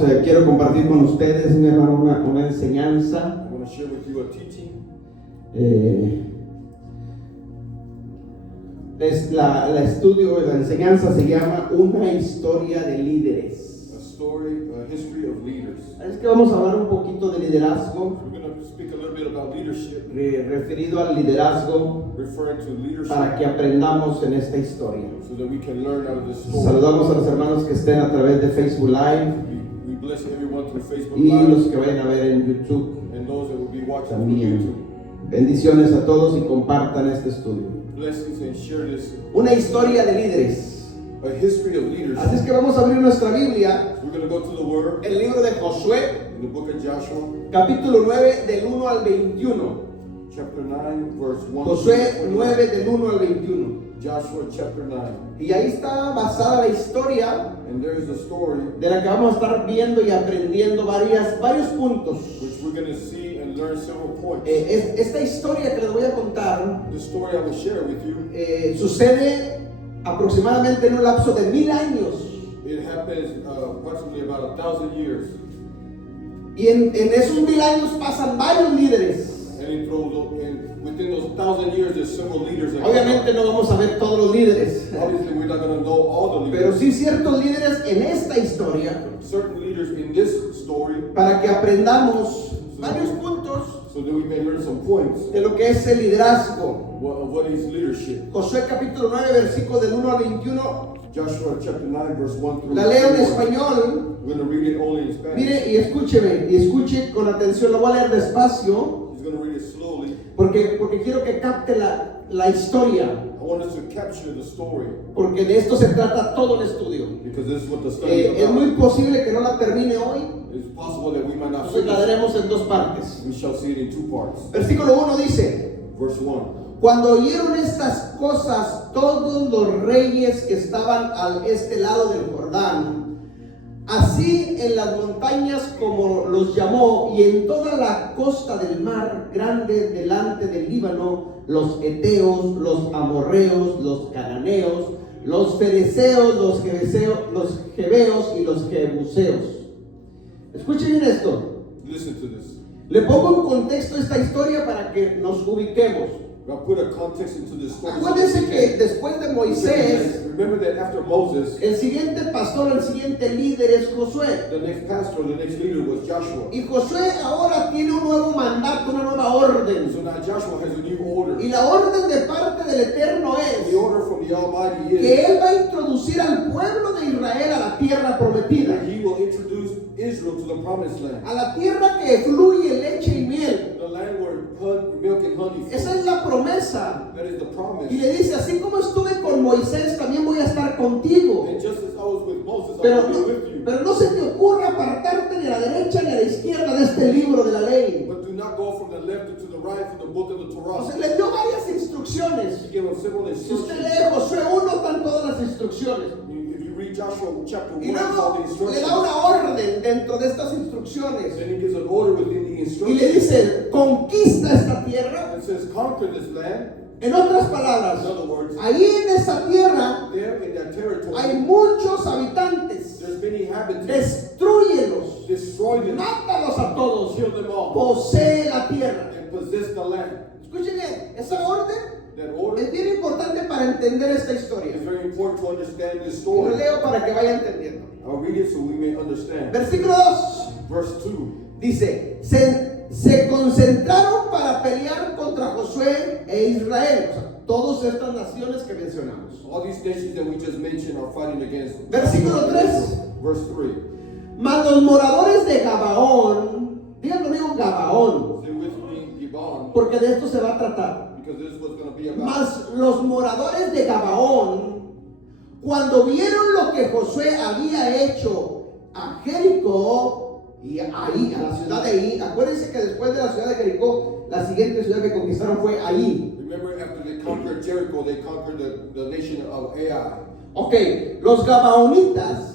quiero compartir con ustedes, mi hermano, una enseñanza. I want to share with you a teaching. La enseñanza se llama Una historia de líderes. A history of leaders. Es que vamos a hablar un poquito de liderazgo, We're going to speak a little bit about leadership, referido al liderazgo, referring to leadership, para que aprendamos en esta historia. so that we can learn out of this story. Saludamos a los hermanos que estén a través de Facebook Live We bless everyone through Facebook y los Live que vayan a ver en YouTube and those that will be watching through también. YouTube. Bendiciones a todos y compartan este estudio. Blessings and share this. Una historia de líderes. A history of leaders. Así es que vamos a abrir nuestra Biblia, We're going to go to the Word el libro de Josué, in the book of Joshua, capítulo 9, del 1 al 21. chapter 9, verse 1. Josué 9, del 1 al 21. Joshua chapter 9. Y ahí está basada la historia And there is a story de la que vamos a estar viendo y aprendiendo varios puntos. which we're going to see and learn several points. Esta historia que les voy a contar The story I will share with you, sucede aproximadamente en un lapso de 1000 años. it happens approximately about 1,000 years. Y en esos 1000 años pasan varios líderes. And within those 1,000 years, there's several leaders that Obviamente no vamos a ver todos los líderes, come up. Obviously, we're not going to know all the pero leaders. sí ciertos líderes en esta historia Certain leaders in this story, para que aprendamos varios puntos so that we may learn some points de lo que es el liderazgo. of what is leadership. Josué capítulo 9, versículos del 1 al 21. Joshua chapter 9, verse 1 through La leo en 21. español. We're going to read it only in Spanish. Mire y escúcheme, y escuche con atención, lo voy a leer despacio, He's going to read it slowly. porque quiero que capte la historia, I want us to capture the story, porque de esto se trata todo el estudio. because this is what the study is Es about. muy posible que no la termine hoy, It's possible that we might not entonces la finish. daremos en dos partes. We shall see it in two parts. Versículo 1 dice: Verse 1. Cuando oyeron estas cosas todos los reyes que estaban al este lado del Jordán, así en las montañas como los llamó, y en toda la costa del mar grande delante del Líbano, los heteos, los amorreos, los cananeos, los fereceos, los jebeos y los jebuseos. Escuchen bien esto. Listen to this. Le pongo en contexto esta historia para que nos ubiquemos. I'll put a context into this story. Acuérdense que después de Moisés, Remember that after Moses, el siguiente pastor, el siguiente líder es Josué. the next pastor, the next leader was Joshua. Y Josué ahora tiene un nuevo mandato, una nueva orden. So now Joshua has a new order. Y la orden de parte del Eterno The es order from the Almighty que is Él va a introducir al pueblo de Israel a la tierra prometida, that He will introduce Israel to the promised land. a la tierra que fluye leche y miel. The land where milk and honey flow. Esa es la promesa. That is the promise. Y le dice, así como estuve con Moisés, también voy a estar contigo. And just as I was with Moses, I Pero will be with you. no se te ocurra apartarte ni a la derecha ni a la izquierda de este libro de la ley. But do not go from the left to the right from the book of the Torah. Entonces le dio varias instrucciones. He gave them several Si usted instructions. lee Josué 1, están todas las instrucciones. If you read Joshua chapter 1, Y all luego the le instructions. da una orden dentro de estas instrucciones. Then he gives an order within the Y le instructions. dice, conquista esta tierra. It says, conquer this land. En otras palabras, In other words, ahí en esa tierra there in that territory, hay muchos habitantes. there's many inhabitants. Destrúyelos. Destroy them, Mátalos a todos. kill them all, Posee la tierra. and possess the land. Escuchen bien, esa orden That order es bien importante para entender esta is historia. very important to understand this Lo story. leo para que vaya entendiendo. I'll read it so we may understand. Versículo 2 Verse 2. dice: se concentraron para pelear contra Josué e Israel. O sea, todas estas naciones que mencionamos. All these nations that we just mentioned are fighting against. Versículo 3. Verse 3. Mas los moradores de Gabaón, digan conmigo Gabaón, Say with me, Gibeon, porque de esto se va a tratar. because this is what's going to be about. Mas los moradores de Gabaón, cuando vieron lo que Josué había hecho a Jericó y ahí, a la ciudad de ahí, acuérdense que después de la ciudad de Jericó, la siguiente ciudad que conquistaron fue ahí. Remember, after they conquered Jericho, they conquered the nation of Ai. Ok, los Gabaonitas,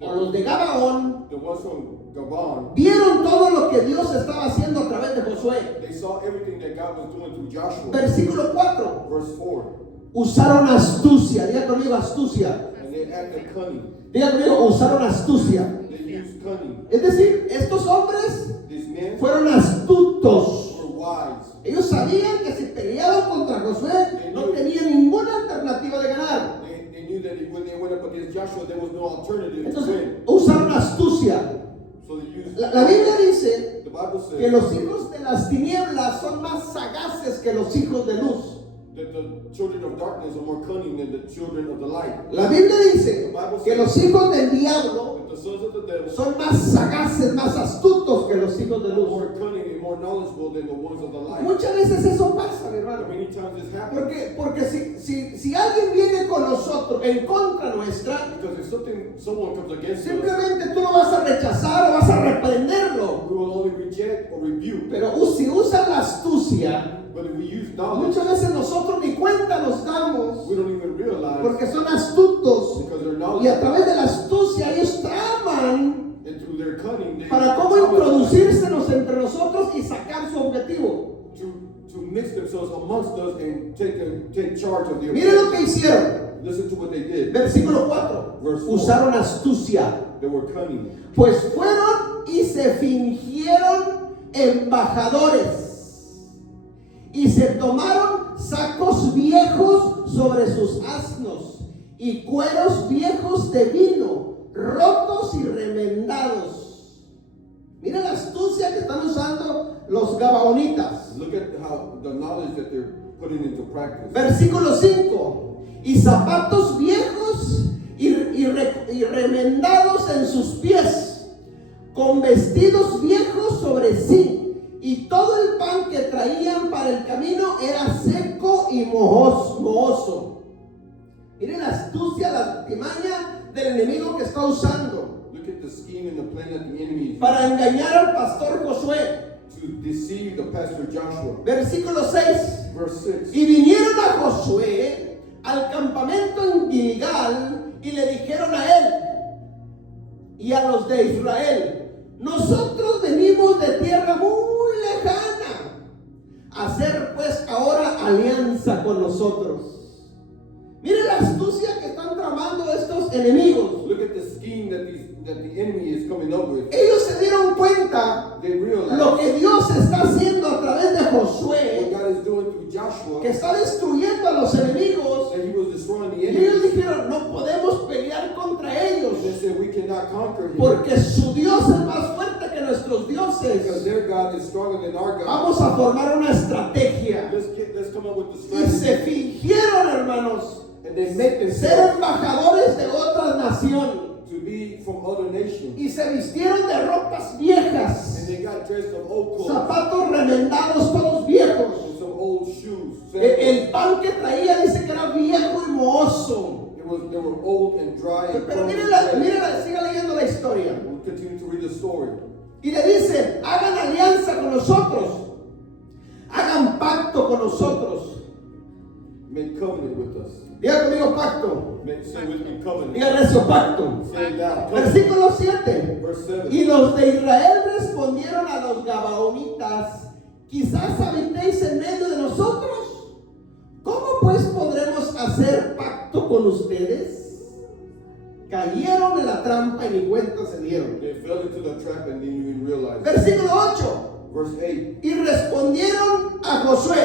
o los de Gabaón, The ones from Gabon, vieron todo lo que Dios estaba haciendo a través de Josué. they saw everything that God was doing through Joshua. Versículo 4. Verse 4. Usaron astucia, diga conmigo astucia. And they acted cunning. Diga conmigo, usaron astucia. They used used cunning. Es decir, estos hombres These men fueron astutos. were wise. Ellos sabían que si peleaban contra Josué no tenían ninguna alternativa de ganar. They knew that when they went up against Joshua, there was no alternative to Entonces win. usaron astucia. So they used. La Biblia dice The Bible que says los hijos de las tinieblas son más sagaces que los hijos de luz. that the children of darkness are more cunning than the children of the light. La Biblia dice que los hijos del diablo That the sons of the devil son más sagaces, más astutos que los hijos de are luz. more cunning and more knowledgeable than the ones of the light. Muchas veces eso pasa, mi hermano. Many times this happens Porque si alguien viene con nosotros en contra nuestra, because if someone comes against us, simplemente tú lo vas a rechazar o vas a reprenderlo. we will only reject or rebuke. Pero si usan la astucia, But if we use knowledge, muchas veces nosotros ni cuenta nos damos we don't even realize porque son astutos. because they're Y a knowledgeable través de la astucia ellos traman and through their cunning they para cómo introducírsenos entre nosotros y sacar su objetivo. to mix themselves amongst us and take charge of the Miren lo que hicieron. Listen to what they did. Versículo 4. Verse 4. Usaron astucia. They were cunning. Pues fueron y se fingieron embajadores. Y se tomaron sacos viejos sobre sus asnos y cueros viejos de vino, rotos y remendados. Mira la astucia que están usando los gabaonitas. Look at how the knowledge that they're putting into practice. Versículo 5. Y zapatos viejos y remendados en sus pies, con vestidos viejos sobre sí. Y todo el pan que traían para el camino era seco y mohoso. Miren la astucia, la artimaña del enemigo que está usando Look at the scheme and the plan that the enemy is para engañar al pastor Josué. to deceive the pastor Joshua. Versículo 6. Verse 6. Y vinieron a Josué al campamento en Gilgal y le dijeron a él y a los de Israel: nosotros venimos de tierra muy lejana a hacer pues ahora alianza con nosotros. Miren la astucia que están tramando estos enemigos. Look at the scheme that the enemy is coming up with. Ellos se dieron cuenta They realize lo que Dios está haciendo a través de what Josué, God is doing through Joshua, que está destruyendo a los enemigos. that he was destroying the Y ellos enemy. dijeron: no podemos pelear contra ellos, And they said we cannot conquer him porque su Dios es más fuerte que nuestros because dioses. their God is stronger than our God. Vamos a formar una estrategia. Let's come up with the Y strategy. se fingieron, hermanos, And they make ser themselves embajadores de otra nación. to be from other nations. Y se vistieron de ropas And viejas, they got dressed of old clothes zapatos remendados todos viejos. and some old shoes. El pan que traía dice que era viejo y mohoso. They were old and dry and Pero crumbled. mírala, siga leyendo la historia. We'll continue to read the story. Y le dice: hagan alianza con nosotros, hagan pacto con nosotros. Make covenant with us. Diga conmigo pacto. Say with me covenant. Diga recio pacto. Say that. Covenant. Versículo 7. Verse 7. Y los de Israel respondieron a los gabaonitas: quizás habitéis en medio de nosotros. ¿Cómo pues podremos hacer pacto con ustedes? Cayeron en la trampa y ni cuenta se dieron. They fell into the trap and didn't even realize it. Versículo 8. Verse 8. Y respondieron a Josué: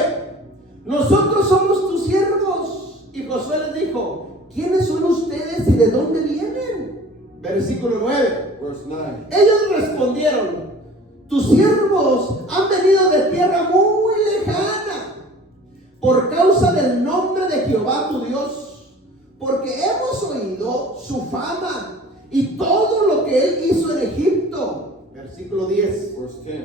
nosotros somos tus siervos. Y Josué les dijo: ¿quiénes son ustedes y de dónde vienen? Versículo 9. Verse 9. Ellos respondieron: tus siervos han venido de tierra muy lejana por causa del nombre de Jehová tu Dios, porque hemos oído su fama y todo lo que él hizo en Egipto. Versículo 10. Verse 10.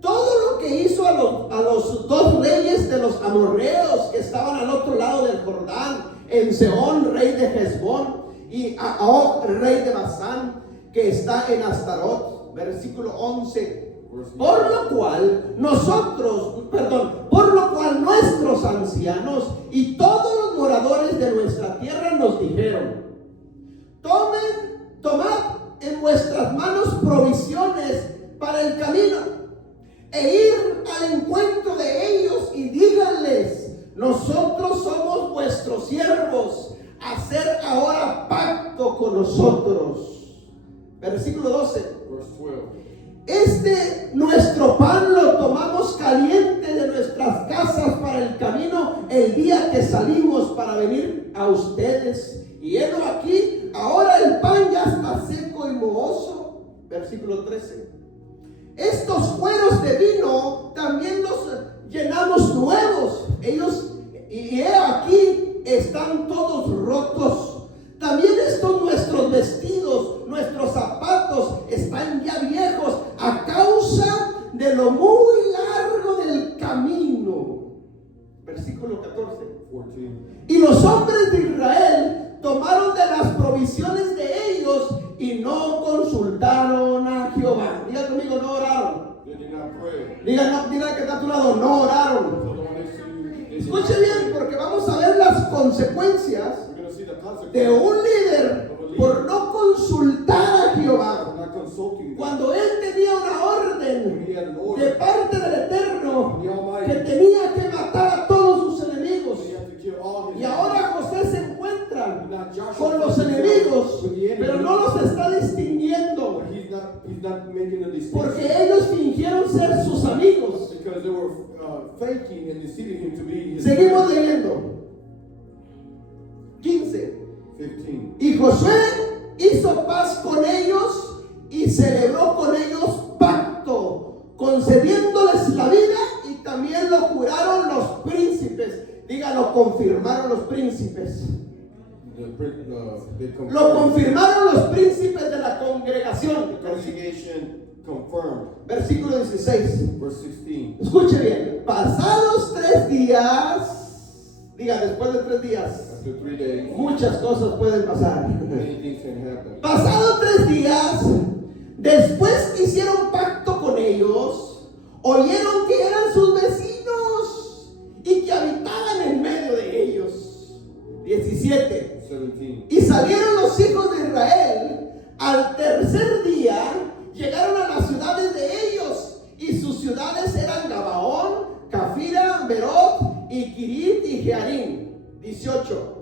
Todo lo que hizo a los dos reyes de los amorreos que estaban al otro lado del Jordán, en Sehón, rey de Hesbón, y a Og, rey de Basán, que está en Astarot. Versículo 11. Por lo cual nuestros ancianos y todos los moradores de nuestra tierra nos dijeron: tomad en vuestras manos provisiones para el camino, e ir al encuentro de ellos y díganles: nosotros somos vuestros siervos, hacer ahora pacto con nosotros. Versículo 12. Verse 12. Nuestro pan lo tomamos caliente de nuestras casas para el camino el día que salimos para venir a ustedes. Y helo aquí, ahora el pan ya está seco y mohoso. Versículo 13. Estos cueros de vino también los llenamos nuevos. Y he aquí, están todos rotos. También estos nuestros vestidos, nuestros zapatos están ya viejos a causa de lo muy largo del camino. Versículo 14. 14. Y los hombres de Israel tomaron de las provisiones de ellos y no consultaron a Jehová. Diga conmigo, no oraron. They did not pray. Diga que está a tu lado, no oraron. So the one next to you, they did Escuche not bien, pray. porque vamos a ver las consecuencias We're going to see the consequences de un líder por no consultar a Jehová. of not consulting them. Cuando él tenía una orden He had an de order parte del Eterno from the que Almighty. tenía que matar a todos sus enemigos. He had to kill all his Y ahora José se encuentra enemies. Now Joshua con los finds himself enemigos, with the enemy, pero no los está distinguiendo, but he's not making a distinction. porque ellos fingieron ser sus amigos. Because they were faking and deceiving him to be his Seguimos friend. leyendo. 15. 15. Y Josué hizo paz con ellos y celebró con ellos pacto, concediéndoles la vida, y también lo juraron los príncipes. Dígalo, confirmaron los príncipes. They Lo confirmed. confirmaron los príncipes de la congregación. The congregation confirmed. Versículo 16. Verse 16. Escuche bien. Pasados 3 días, diga, después de 3 días, After 3 days, muchas cosas pueden pasar. many things can happen. Pasados 3 días, después que hicieron pacto con ellos, oyeron que eran sus vecinos y que habitaban en medio de ellos. 17. 17. Y salieron los hijos de Israel al tercer día, llegaron a las ciudades de ellos, y sus ciudades eran Gabaón, Cafira, Berot, y Kirit y Jearim. 18.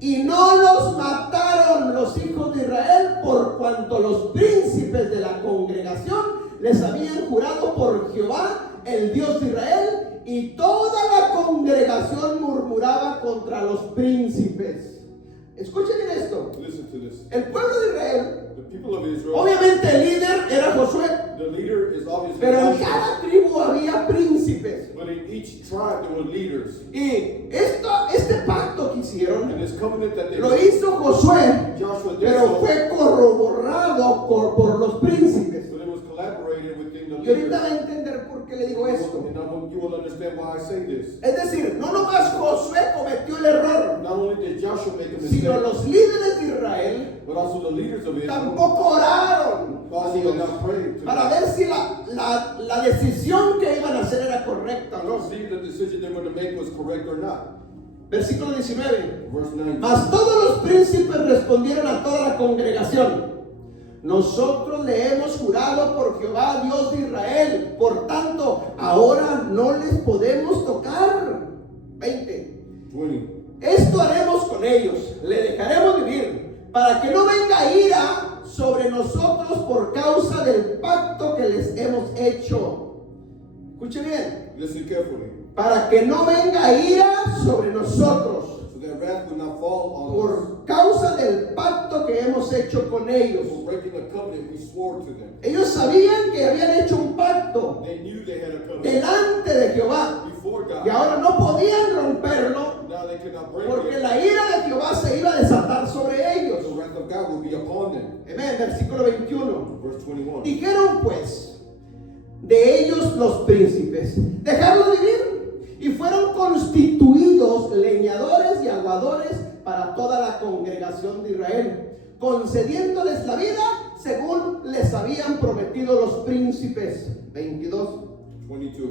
Y no los mataron los hijos de Israel, por cuanto los príncipes de la congregación les habían jurado por Jehová, el Dios de Israel, y toda la congregación murmuraba contra los príncipes. Escuchen bien esto. Listen to this. El pueblo de Israel, The people of Israel, obviamente el líder era Josué, the leader is obviously pero en Joshua, cada tribu había príncipes. but in each tribe there were leaders. Y este pacto que hicieron And this covenant that they lo hizo Josué, Joshua did pero so, fue corroborado por los príncipes. but it was collaborated within the Y ahorita leaders. va a entender por qué le digo esto. And now you will understand why I say this. Es decir, no nomás Josué cometió el error, Not only did Joshua make a sino mistake, los líderes de Israel but also the leaders of Israel tampoco oraron also did not pray to para God. ver si la decisión que iban a hacer era correcta o To no. see if the decision they were to make was correct or not. Versículo 19. Verse 9. Mas todos los príncipes respondieron a toda la congregación: nosotros le hemos jurado por Jehová, Dios de Israel, por tanto, ahora no les podemos tocar. 20. 20. Esto haremos con ellos, le dejaremos vivir, para que no venga ira sobre nosotros por causa del pacto que les hemos hecho. Escuche bien. Listen carefully. Para que no venga ira sobre nosotros So that wrath would not fall on us por causa del pacto que hemos hecho con ellos. for breaking the covenant we swore to them. Ellos sabían que habían hecho un pacto They knew they had a covenant delante de Jehová, before God. y ahora no podían romperlo, Now they cannot break porque it. la ira de Jehová se iba a desatar sobre ellos. The wrath of God will be upon them. Amén. Versículo 21. Verse 21. Dijeron pues de ellos los príncipes: dejadlo vivir. Y fueron constituidos leñadores y aguadores para toda la congregación de Israel, concediéndoles la vida según les habían prometido los príncipes. 22. 22.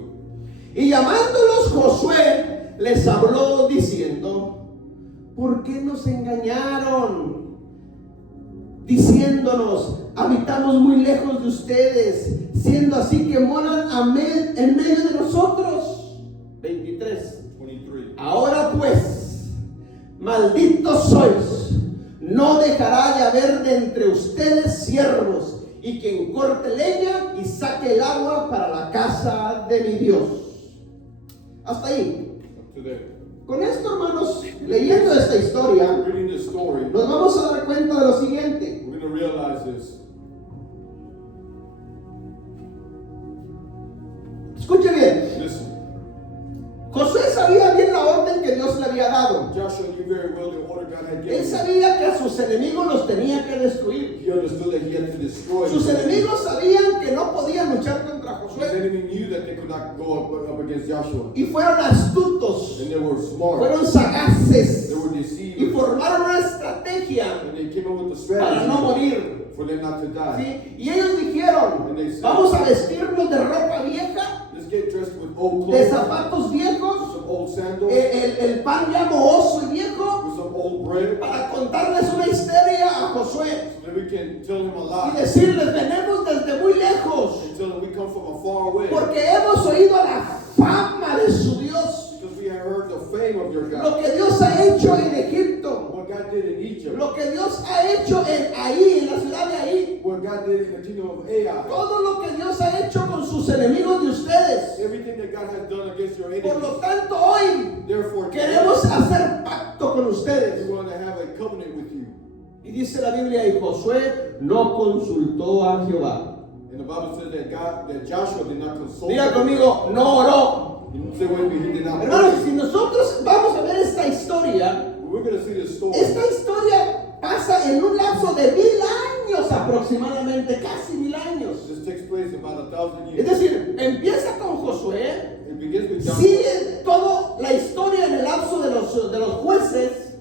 Y llamándolos Josué, les habló diciendo: ¿por qué nos engañaron? Diciéndonos: habitamos muy lejos de ustedes, siendo así que moran en medio de nosotros. 23. 23. Ahora pues, malditos sois, no dejará de haber de entre ustedes siervos, y quien corte leña y saque el agua para la casa de mi Dios. Hasta ahí. Up to there. Con esto, hermanos, leyendo esta historia, Reading this story, nos vamos a dar cuenta de lo siguiente. we're going to realize this. Escuche bien. Listen, Josué sabía bien la orden que Dios le había dado. Joshua knew very well the order God had Él given him. sabía que a sus enemigos los tenía que destruir. He understood that he had to destroy Sus them. enemigos sabían que no podían luchar contra His Josué. enemy knew that they could not go up against Joshua. Y fueron astutos, And they were smart. fueron sagaces They were y deceivers. formaron una estrategia And they came up with a para no strategy morir. for them not to die. ¿Sí? Y ellos dijeron, And they said, vamos a vestirnos de ropa vieja, let's get dressed with old de clothes, zapatos viejos, some old sandals, el pan ya mohoso y viejo, with some old bread, para contarles una histeria a Josué so that we can tell him a y lie. decirles, venimos desde muy lejos, And tell him we come from a far away. porque hemos oído la fama de su Dios, Because we have heard the fame of your God. lo que Dios ha hecho en Egipto, What God did in Egypt. lo que Dios ha hecho ahí, en la ciudad de ahí, What God did in the kingdom of Ai. todo lo que Dios ha hecho con sus enemigos de ustedes. Everything that God has done against your Por lo enemies. tanto, hoy Therefore, queremos hacer pacto con we ustedes. want to have a covenant with you. Y dice la Biblia, y Josué no consultó a Jehová. And the Bible says that Joshua did not consult. Diga conmigo, no oró. You say with me, he did not Hermanos, pray. si nosotros vamos a ver esta historia, We're going to see this story. esta historia pasa en un lapso de 1000 años aproximadamente, casi 1000 años. This takes place about 1,000 Es years. decir, empieza con Josué, It begins with Joshua. sigue toda la historia en el lapso de los jueces,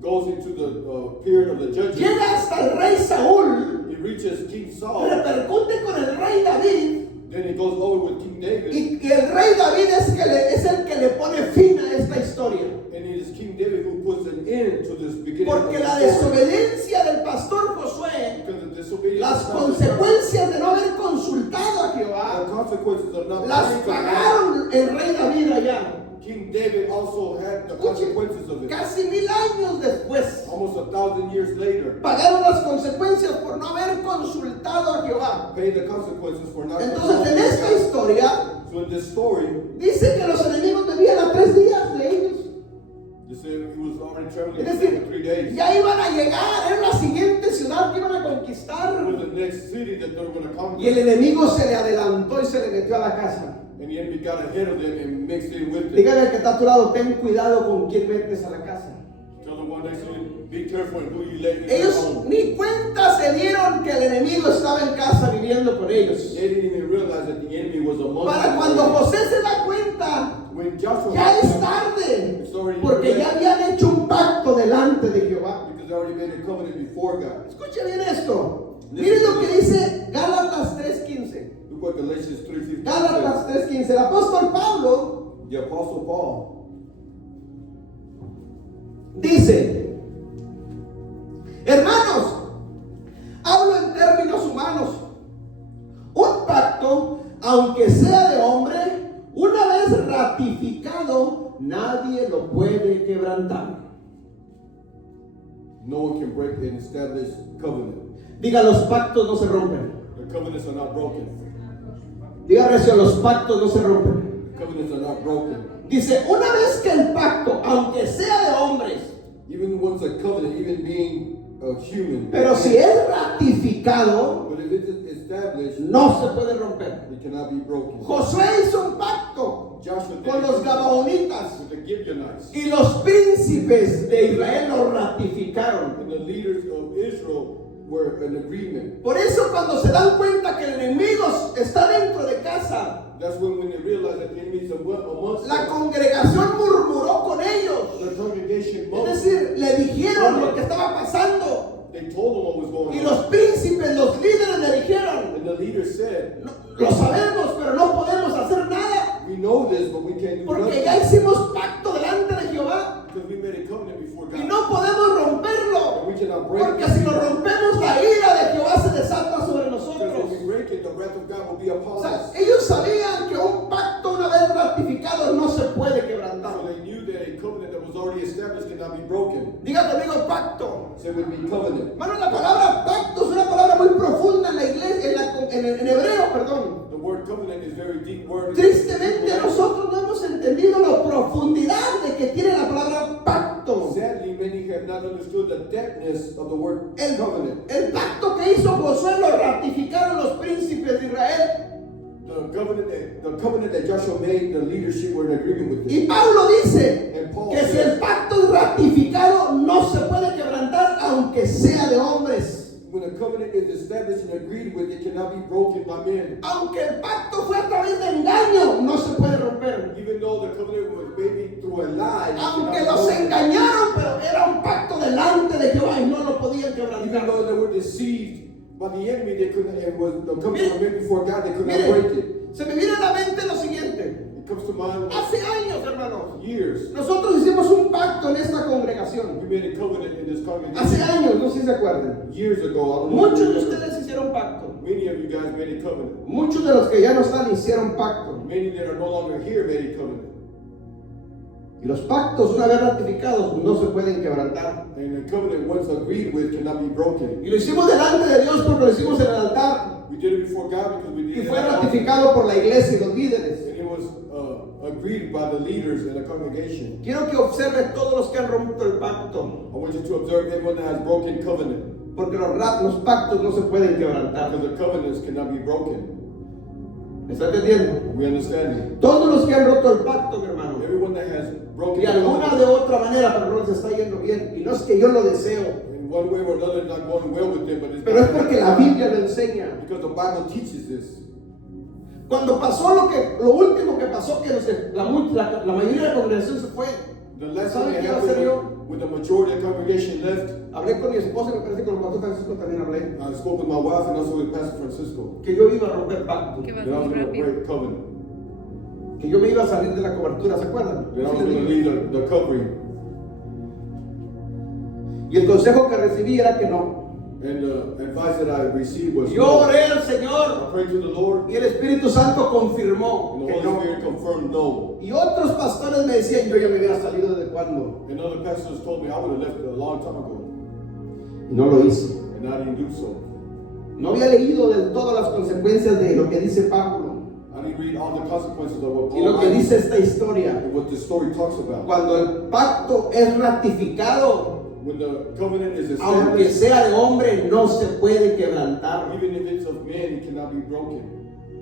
Goes into the period of the judges. llega hasta el rey Saúl, It reaches King Saul. repercute con el rey David, Then it goes over with King David. y el rey David es el que le pone fin a esta historia. And it is King David who puts an end to this beginning of Porque the la story. desobediencia del pastor Josué, Because the disobedience las of God, consecuencias de no haber consultado a Jehová, the consequences of not las praying to God. pagaron el rey David allá. King David also had the Escuche, consequences of it. casi 1000 años después, Almost 1,000 years later, pagaron las consecuencias por no haber consultado a Jehová. paid the consequences for not Entonces, en esta God. historia, So in this story, dice que los enemigos vivían a 3 días de ellos. they say he was already traveling Es for decir, 3 days. ya iban a llegar, era la siguiente ciudad que iban a conquistar. It was the next city that they were going to conquer. Y el enemigo se le adelantó y se le metió a la casa. And the enemy got ahead of them and mixed in with them. Dígale al que está a tu lado, ten cuidado con quién metes a la casa. Tell the one next to you, be careful in who you let in your Ellos home. ni cuenta se dieron que el enemigo estaba en casa viviendo con ellos. They didn't even realize that the enemy was among Para them. cuando José se da cuenta, When Joshua ya es was there, tarde, it's already porque too ya late, habían hecho un pacto delante de Jehová. because they already made a covenant before God. Escuche bien esto. Miren lo que dice Gálatas 3:15. Look what Galatians 3:15 Gálatas says. 3:15. El apóstol Pablo The Apostle Paul dice, hermanos, hablo en términos humanos. Un pacto, aunque sea de hombre, una vez ratificado, nadie lo puede quebrantar. no one can break an established covenant. Diga, los pactos no se rompen. The covenants are not broken. Diga, recio, los pactos no se rompen. The covenants are not broken. Dice, una vez que el pacto, aunque sea de hombres, Even once a covenant, even being a human, pero si es ratificado, but if it is established, no se puede romper. it cannot be broken. Josué hizo un pacto Joshua did con los it Gabaonitas with the Gibeonites, y los príncipes de Israel lo ratificaron. and the leaders of Israel were in agreement. Por eso cuando se dan cuenta que el enemigo está dentro de casa, That's when they realized that the enemy is amongst la them. congregación murmuró con ellos. The congregation Es murmured. decir, le dijeron lo que estaba pasando. They told them what was going Y on. los príncipes, los líderes le dijeron, And the leaders said, "No, lo sabemos, pero no podemos hacer nada. we know this, but we can't do Porque nothing. ya hicimos pacto delante de Jehová Because we made a covenant before y God. no podemos romperlo. And we cannot break Porque it. si lo rompemos, la ira de Jehová se desata sobre Because nosotros. if we break it, the wrath of God will be O upon sea, us. ellos sabían que un pacto una vez ratificado no se puede So quebrantar. they knew that a covenant that was already established established cannot be broken. Diga conmigo pacto. Say with me, covenant. Hermano, la palabra pacto es una palabra muy profunda en la iglesia, en hebreo, perdón. The word covenant is a very deep word. Tristemente nosotros no hemos entendido la profundidad de que tiene la palabra pacto. Sadly, many have not understood the depthness of the word covenant. El pacto que hizo Josué lo ratificaron los príncipes de Israel. The covenant that Joshua made, the leadership were in agreement with Y it. Pablo dice And Paul que si el said, pacto es ratificado no se puede quebrantar aunque sea de hombres. when a covenant is established and agreed with, it cannot be broken by men. Aunque el pacto fue a través de engaño, no se puede romper. Even though the covenant was maybe through a lie, it cannot Aunque be los broken. engañaron, pero era un pacto delante de Jehová y no lo podían Even quebrantar. though they were deceived by the enemy, they couldn't. It was the covenant was made before God. They could not break Mire, it. se me viene a la mente lo siguiente. It comes to mind Hace años, hermanos, years. nosotros hicimos un pacto en esta congregación. We made a covenant in this Hace congregation años, no sé si se acuerdan. years ago. I don't know Muchos if de you remember. ustedes hicieron pacto. Many of you guys made a covenant. Muchos de los que ya no están hicieron pacto. Many that are no longer here made a covenant. Y los pactos, una vez ratificados, no se pueden quebrantar. And the covenant, once agreed with, cannot be broken. Y lo hicimos delante de Dios porque lo hicimos en el altar. We did it before God because we Y did it. fue at the altar. ratificado por la iglesia y los líderes. And it was agreed by the leaders in the congregation. Quiero que observen todos los que han roto el pacto. I want you to observe everyone that has broken covenant. Porque los pactos no se pueden quebrantar. Because the covenants cannot be broken. ¿Me está entendiendo? We understand it. Todos los que han roto el pacto, mi hermano. Everyone that has broken De the alguna covenant, de otra manera, pero no les está yendo bien. Y no es que yo lo deseo, in one way or another, it's not going well with them, but it's pero es porque la Biblia lo enseña. because the Bible teaches this. Cuando pasó lo último que pasó, que la mayoría de la congregación se fue. The last ¿Sabe thing that qué iba a hacer happened yo? when the majority of the congregation left, Hablé con mi esposa y me parece que con el pastor Francisco también hablé. I spoke with my wife and also with Pastor Francisco. Que yo iba a romper pacto. Que va That I was muy going to rápido. break covenant. Que yo me iba a salir de la cobertura, ¿se acuerdan? That I was Sí, going to les dije. lead the covering. Y el consejo que recibí era que no. And the advice that I received was Yo no. oré al I Señor prayed to the Lord, y el Espíritu Santo confirmó and the que Holy no. Spirit confirmed no. Y otros pastores me decían, yo ya me hubiera salido desde cuándo. And other pastors told me I would have left a long time ago, Y no lo hice. and I didn't do so. No había leído del todo las consecuencias de lo que dice Pablo I didn't read all the consequences of what y lo Paul que writes dice esta historia. and what the story talks about. Cuando el pacto es ratificado, When the covenant is aunque established, sea de hombre, no se puede quebrantar. even if it's of man, it cannot be broken.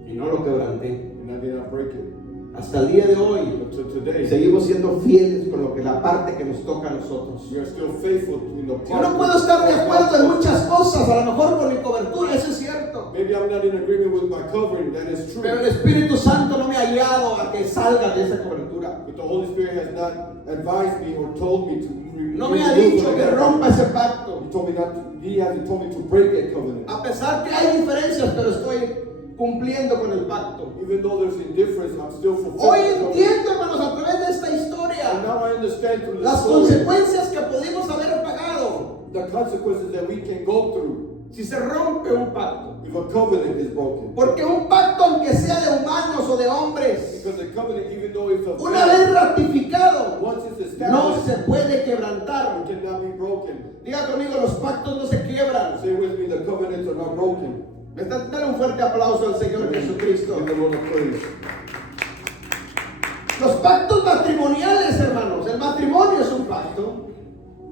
Y no lo quebranté. And I did not break it. Hasta el día de hoy But to today, seguimos siendo fieles con lo que la parte que nos toca a nosotros. we are still faithful in the Yo no puedo estar de acuerdo en muchas cosas, a lo mejor con mi cobertura, eso es cierto. Maybe I'm not in agreement with my covering, that is true. Pero el Espíritu Santo no me ha guiado a que salga de esa cobertura. But the Holy Spirit has not advised me or told me to remove No me ha remove dicho that que covenant. rompa ese pacto. He told me not to, he hasn't told me to break that covenant. A pesar que hay diferencias, pero estoy cumpliendo con el pacto. Even though there's indifference, I'm still Hoy fulfilling the covenant. entiendo, hermanos, a través de esta And historia, now I understand through the las story consecuencias que pudimos haber pagado the consequences that we can go through si se rompe un pacto. if a covenant is broken. Porque un pacto, aunque sea de humanos o de hombres, Because the covenant, even though it's of una man, vez ratificado, once it's no established, se puede quebrantar. it cannot be broken. Diga conmigo, los pactos no se quiebran. Say with me, the covenants are not broken. Dale un fuerte aplauso al Señor Jesucristo. In the Lord of praise. Los pactos matrimoniales, hermanos. El matrimonio es un pacto.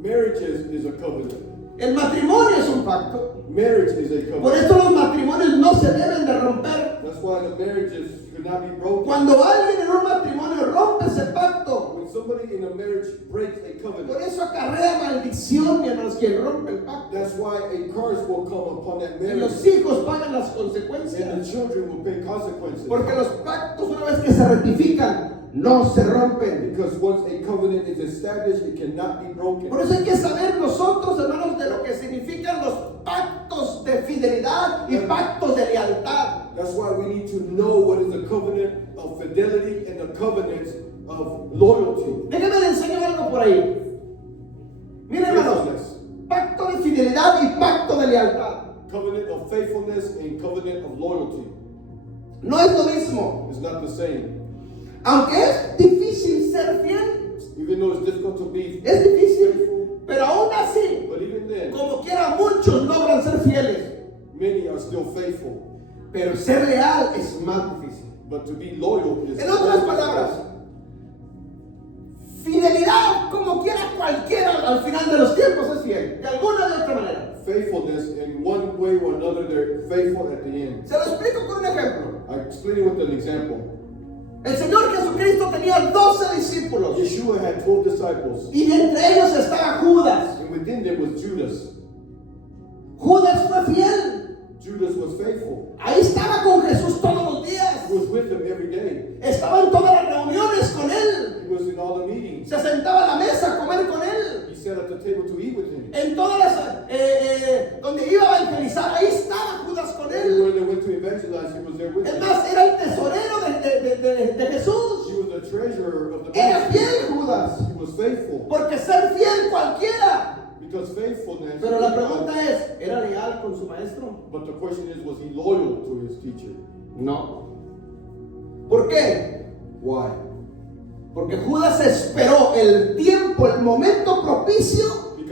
Marriage is a covenant. El matrimonio es un pacto. Marriage is a Por covenant. eso los matrimonios no se deben de romper. That's why the marriages should not be broken. Cuando alguien en un matrimonio rompe ese pacto, When somebody in a marriage breaks a por covenant, eso acarrea maldición, mi hermanos, quien rompe el pacto. that's why a curse will come upon that Y los marriage, hijos pagan las and consecuencias. the children will pay consequences. Porque los pactos, una vez que se ratifican, no se rompen. Because once a covenant is established, it cannot be broken. Por eso hay que saber nosotros, hermanos, de lo que significan los pactos de fidelidad y pactos de lealtad. That's why we need to know what is the covenant of fidelity and the covenants of loyalty. Déjenme le enseño algo por ahí. Miren, hermanos, Faithfulness. pacto de fidelidad y pacto de lealtad. Covenant of faithfulness and covenant of loyalty. No es lo mismo. It's not the same. Aunque es difícil ser fiel, Even though it's difficult to be Es difícil, faithful, pero aún así, but even then, como quiera, muchos logran ser fieles. many are still faithful. Pero ser leal es más difícil. But to be loyal is En otras palabras, fidelidad, como quiera cualquiera al final de los tiempos es fiel, de alguna de otra manera. faithfulness in one way or another, they're faithful at the end. Se lo explico con un ejemplo. I explain it with an example. El Señor Jesucristo tenía 12 discípulos Yeshua had 12 disciples, y entre ellos estaba Judas. and within them was Judas. Judas fue fiel. Judas was faithful. Ahí estaba con Jesús todos los días. He was with him every day. Estaba en todas las reuniones con Él. He was in all the meetings. Se sentaba a la mesa a comer con Él. He sat at the table to eat with him. En todas las, donde iba a evangelizar, ahí estaba Judas con Él. Everywhere they went to evangelize, he was there with Es him. más, era el tesorero de He Jesús. was the treasurer of the Era ministry. fiel Judas. He was faithful. Porque ser fiel cualquiera. Because faithfulness. Pero la pregunta es, ¿era leal con su maestro? But the question is, was he loyal to his teacher? No. ¿Por qué? Why? Porque Judas esperó el tiempo, el momento propicio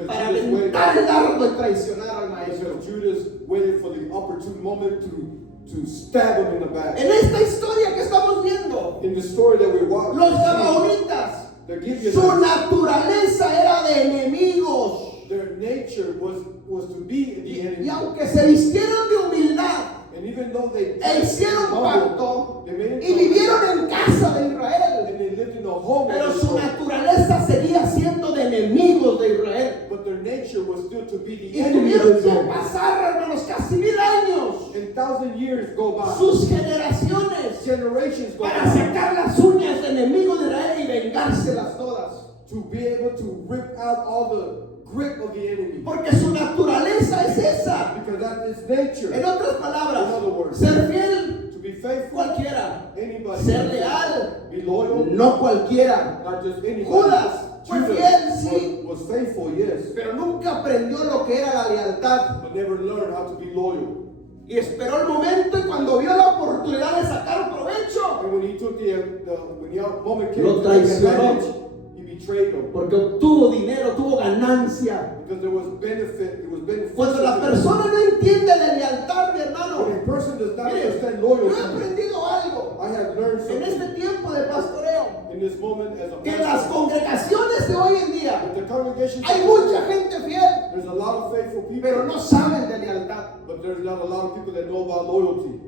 para aventar el dardo y traicionar al maestro. Because Judas waited for the opportune moment to stab him in the back. En esta historia que estamos viendo, In the story that we watched, los gabaonitas, the Gibeonites, su naturaleza era de enemigos. their nature was to be the enemy. Y aunque se vistieron de humildad And even though they hicieron pacto they made y it vivieron en casa de Israel, and they lived in the home pero of su Israel, naturaleza seguía siendo de enemigos de Israel. but their nature was still to be the Y enemy of tuvieron que Israel. pasar, hermanos, casi 1000 años, And 1,000 years go by. sus generaciones, Generations go para by sacar las uñas de enemigos de Israel y vengárselas todas. to be able to rip out all the grip of the enemy. Porque su naturaleza es esa. Because that is nature. En otras palabras, In other words, ser fiel to be faithful, cualquiera, anybody. ser leal Be loyal, no cualquiera. not just anybody. Judas fue Judas fiel, sí, was faithful, yes, pero nunca aprendió lo que era la lealtad. but never learned how to be loyal. Y esperó el momento y cuando vio la oportunidad de sacar provecho, And when he took when the moment came Lo to take traicionó. advantage, he betrayed him. porque obtuvo dinero, tuvo ganancia. Because there was benefit, it was beneficial. Cuando la to him. persona no entiende de lealtad, mi hermano, When a person does not mire, understand yo he loyalty, aprendido algo I have learned en something este tiempo de pastoreo, in this moment as a que en las pastor. congregaciones de hoy en día With the congregation, hay mucha gente fiel, there's a lot of faithful people, pero no saben de lealtad. but there's not a lot of people that know about loyalty.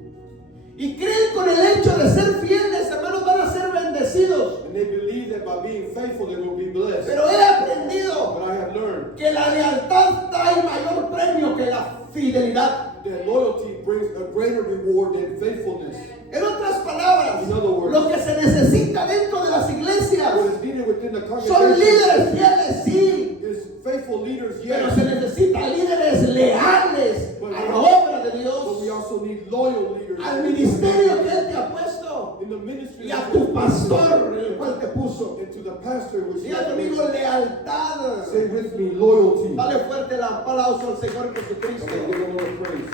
Y creen con el hecho de ser fieles, hermanos, van a ser bendecidos. And they believe that by being faithful, they will be blessed. Pero he aprendido But I have learned que la lealtad trae mayor premio que la fidelidad. that loyalty brings a greater reward than faithfulness. En otras palabras, In other words, lo que se necesita dentro de las iglesias what is needed within the son congregation líderes fieles, sí, is faithful leaders, pero yes, se necesita líderes leales a la obra de but we Dios, also need loyal leaders al ministerio que Él te ha puesto in the ministry y a tu pastor, el cual te puso. and to the pastor, which Diga conmigo lealtad. say with me loyalty. Dale fuerte el aplauso al Señor Jesucristo. Okay, give him a little praise.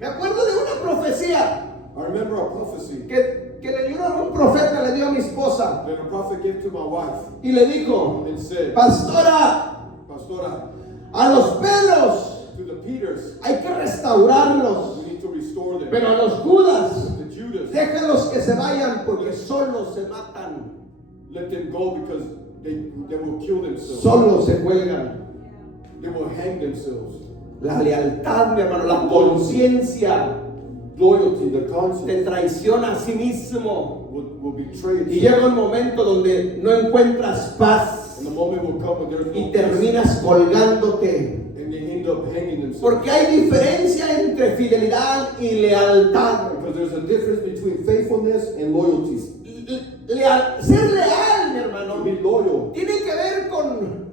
Me acuerdo de una profecía I remember a prophecy que le dio un profeta, le dio a mi esposa that a prophet gave to my wife y le dijo: and said, Pastora, Pastora, a los Pedros to the Peters, hay que restaurarlos, we need to restore them. pero a los Judas The Judas, déjalos que se vayan porque solos se matan, let them go because they will kill themselves. solos se cuelgan. They will hang themselves. La lealtad, mi hermano, la conciencia Loyalty, the te conscience, traiciona a sí mismo will betray y itself. llega un momento donde no encuentras paz And the moment will come when there's no y peace, terminas colgándote. and they end up hanging themselves. Porque hay diferencia entre fidelidad y lealtad. Because there's a difference between faithfulness and loyalty. Ser leal, mi To hermano, be loyal tiene que ver con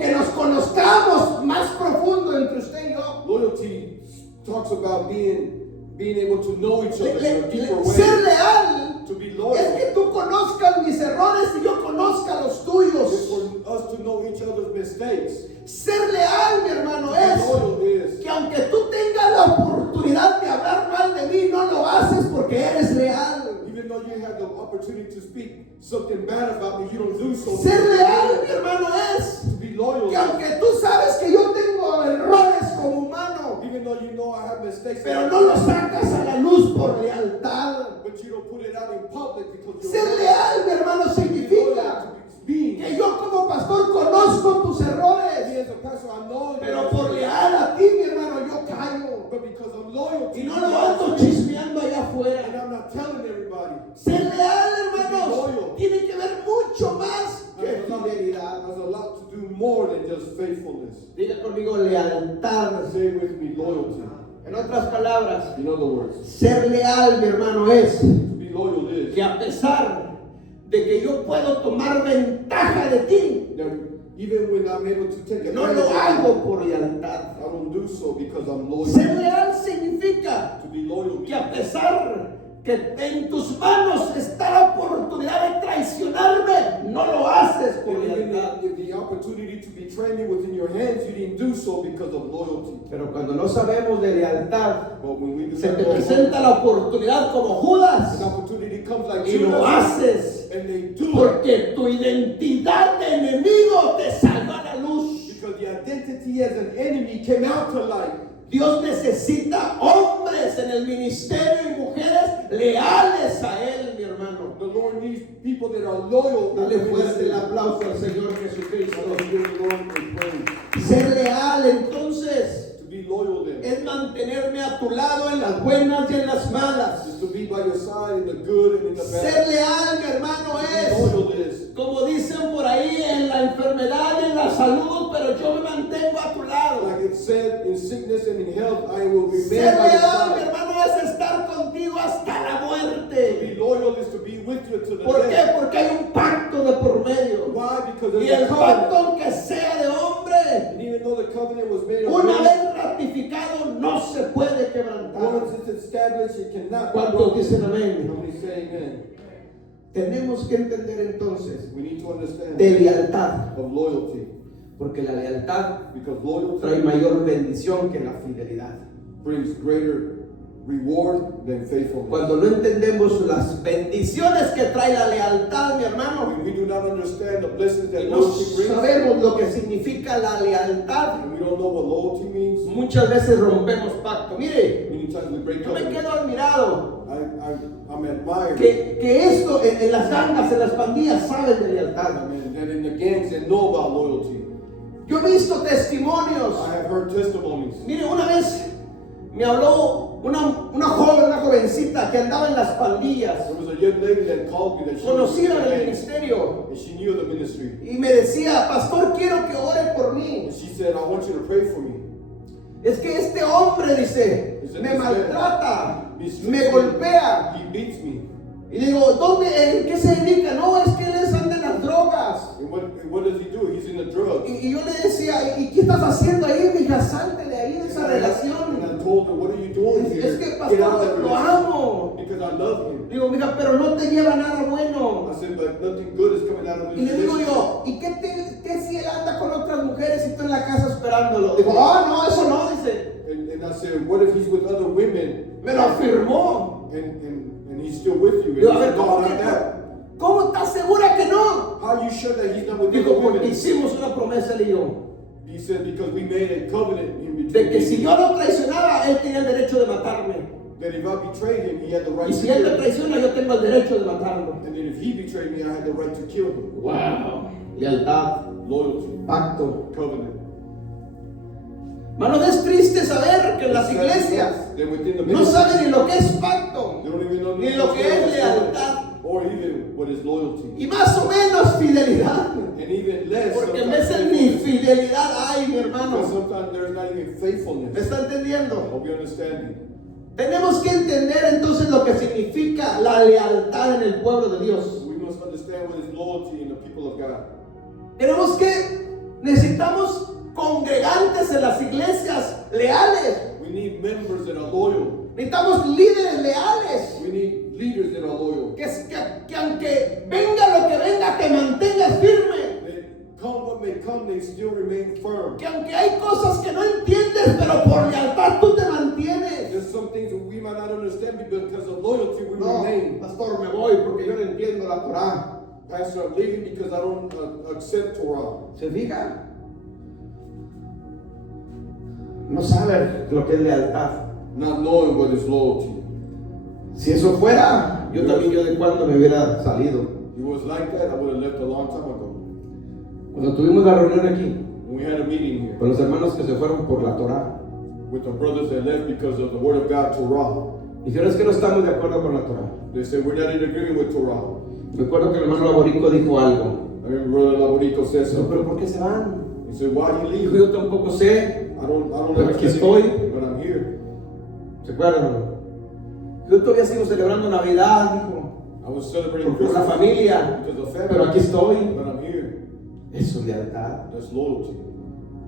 que nos conozcamos más profundo entre usted y yo. Loyalty talks about being able to know each other in a deeper Ser way. leal To be es loyal que tú conozcas mis errores y yo conozca los is tuyos. for us to know each other's mistakes. Ser leal, mi hermano, To be es loyal is que aunque tú tengas la oportunidad de hablar mal de mí, no lo haces porque eres leal. even though you have the opportunity to speak something bad about me, you don't do so. Ser leal, mi hermano, es To be loyal. que aunque tú sabes que yo tengo errores como humano, Even though you know I have mistakes. pero no los sacas a la luz por lealtad. But you don't put it out in public because you're Ser leal, mi hermano, significa que yo como pastor conozco tus errores, Me as a pastor, I know pero por leal a ti, mi hermano, yo callo. but because I'm loyal to Y you, no lo ando chismeando allá and afuera. I'm not telling everybody. Ser leal, hermanos, tiene que ver mucho más que fidelidad. There's a lot to do more than just faithfulness. Diga conmigo lealtad. Say with me, loyalty. En otras palabras, In other words, ser leal, mi hermano, es to be loyal is que a pesar de que yo puedo tomar ventaja de ti, that even when I'm able to take no advantage lo of hago por lealtad. I don't do so because I'm loyal. Ser leal significa To be loyal que a pesar que en tus manos está la oportunidad de traicionarme, no lo haces por Even lealtad. the opportunity to betray me within your hands, you didn't do so because of loyalty. Pero cuando no sabemos de lealtad, But when we do se not te know presenta la oportunidad como Judas an opportunity comes like y lo Judas, haces and they do it porque tu identidad de enemigo te salva a la luz. because the identity as an enemy came out to light. Dios necesita hombres en el ministerio y mujeres leales a Él, mi hermano. The Lord needs people that are loyal. Dale fuerte el aplauso al Señor Jesucristo. Let's give the Lord a praise. Ser leal, entonces, To be loyal then es mantenerme a tu lado en las buenas y en las malas. is to be by your side in the good and in the Ser bad. leal, mi hermano, To be es, loyal is como dicen por ahí, en la enfermedad y en la salud, pero yo me mantengo a tu lado. like it said, in sickness and in health, I will remain Ser by your leal, mi side. hermano, es estar contigo hasta la To muerte. be loyal is to be with you to the ¿Por qué? death. Porque hay un pacto de por medio. Why? Because Y there's el a pacto, covenant. aunque sea de hombre, And even though the covenant was made of una grace, vez ratificado, no se puede quebrantar. once it's established, it cannot be ¿Cuántos broken. dicen amén? Somebody say amen. Tenemos que entender entonces We need to understand de lealtad, of loyalty, porque la lealtad because loyalty trae mayor bendición que la fidelidad. brings greater reward than faithfulness. Cuando no entendemos las bendiciones que trae la lealtad, mi hermano, When we do not understand the blessings y that no loyalty brings, sabemos lo que significa la lealtad, and we don't know what loyalty means, muchas veces rompemos pacto. Mire, many times we break yo me covenant. quedo admirado I'm admired que esto en las gangas, en las pandillas, saben de lealtad. that in the gangs they know about loyalty. Yo he visto testimonios. I have heard testimonies. Mire, una vez me habló una joven, una jovencita que andaba en las pandillas, There was a young lady that called me that she conocida was del in the ministerio, and she knew the ministry. y me decía, pastor, quiero que ore por mí. And she said, I want you to pray for me. Es que este hombre, dice, me maltrata, me golpea. He beats me. Y digo, ¿en qué se dedica? No, es que él anda en las drogas. And what does he do? He's in the drugs. Y yo le decía, ¿y qué estás haciendo ahí, mija? Salte de ahí, de esa And relación. I told her, what are you doing here? Es que, Get out of that pastor, lo relationship. amo. Because I love him. Digo, mija, pero no te lleva nada bueno. I said, but nothing good is coming out of Y this le digo relationship. yo, ¿y qué si él anda con otras mujeres y tú en la casa esperándolo? Digo, no, eso no, dice. And I said, what if he's with other women Me lo afirmó. and he's still with you? And he Digo, a ver, said, no, ¿cómo, not that. ¿cómo estás segura que no? How are you sure that he's not with Digo, other porque women? hicimos una promesa, le digo, He said, because we made a covenant in between de que me si and yo no traicionaba, él tenía el derecho de matarme. that if I betrayed him, he had the right Y to si él kill me him. traiciona, yo tengo el derecho de matarlo. And then if he betrayed me, I had the right to kill him. Wow. Lealtad, Loyalty, pacto. covenant. Mano, es triste saber que en las It's iglesias sad that within the no ministry, saben ni lo que es pacto, they don't even know ni lo que es lealtad, or even what is loyalty. y más o menos fidelidad. And even less, Porque en sometimes vez de ni faithfulness. fidelidad hay, mi Because hermano. sometimes there's not even faithfulness. ¿Me está entendiendo? Hope you understand. Tenemos que entender entonces lo que significa la lealtad en el pueblo de Dios. We must understand what is loyalty in the people of God. Necesitamos congregantes en las iglesias leales. We need members that are loyal. Necesitamos líderes leales. We need leaders that are loyal. Que aunque venga lo que venga, te mantengas firme. That come what may come, they still remain firm. Que aunque hay cosas que no entiendes, pero por lealtad tú te mantienes. There's some things that we might not understand, but because of loyalty we No, remain. pastor, me voy porque yo no entiendo la Torah. Pastor, I'm leaving because I don't accept Torah. ¿Se fija? No sabe lo que es lealtad. Not knowing what is loyalty. Si eso fuera, yo también de cuando me hubiera salido. If it was like that, I would have left a long time ago. Cuando tuvimos la reunión aquí, When we had a meeting here con los hermanos que se fueron por la Torah, with the brothers that left because of the word of God, Torah. dijeron es que no estamos de acuerdo con la Torah. They said we're not in agreement with Torah. Recuerdo que el hermano Laborico dijo algo. I remember Brother Laborico said Dijo, something. pero ¿por qué se van? He said, why do you Dijo, leave? yo tampoco sé. I don't Pero aquí understand estoy. it, but I'm here. ¿Se acuerdan, hermano? Yo todavía sigo celebrando Navidad, dijo, I was celebrating por la Christmas familia, because of family, pero aquí estoy. but I'm here. Eso es lealtad. That's loyalty.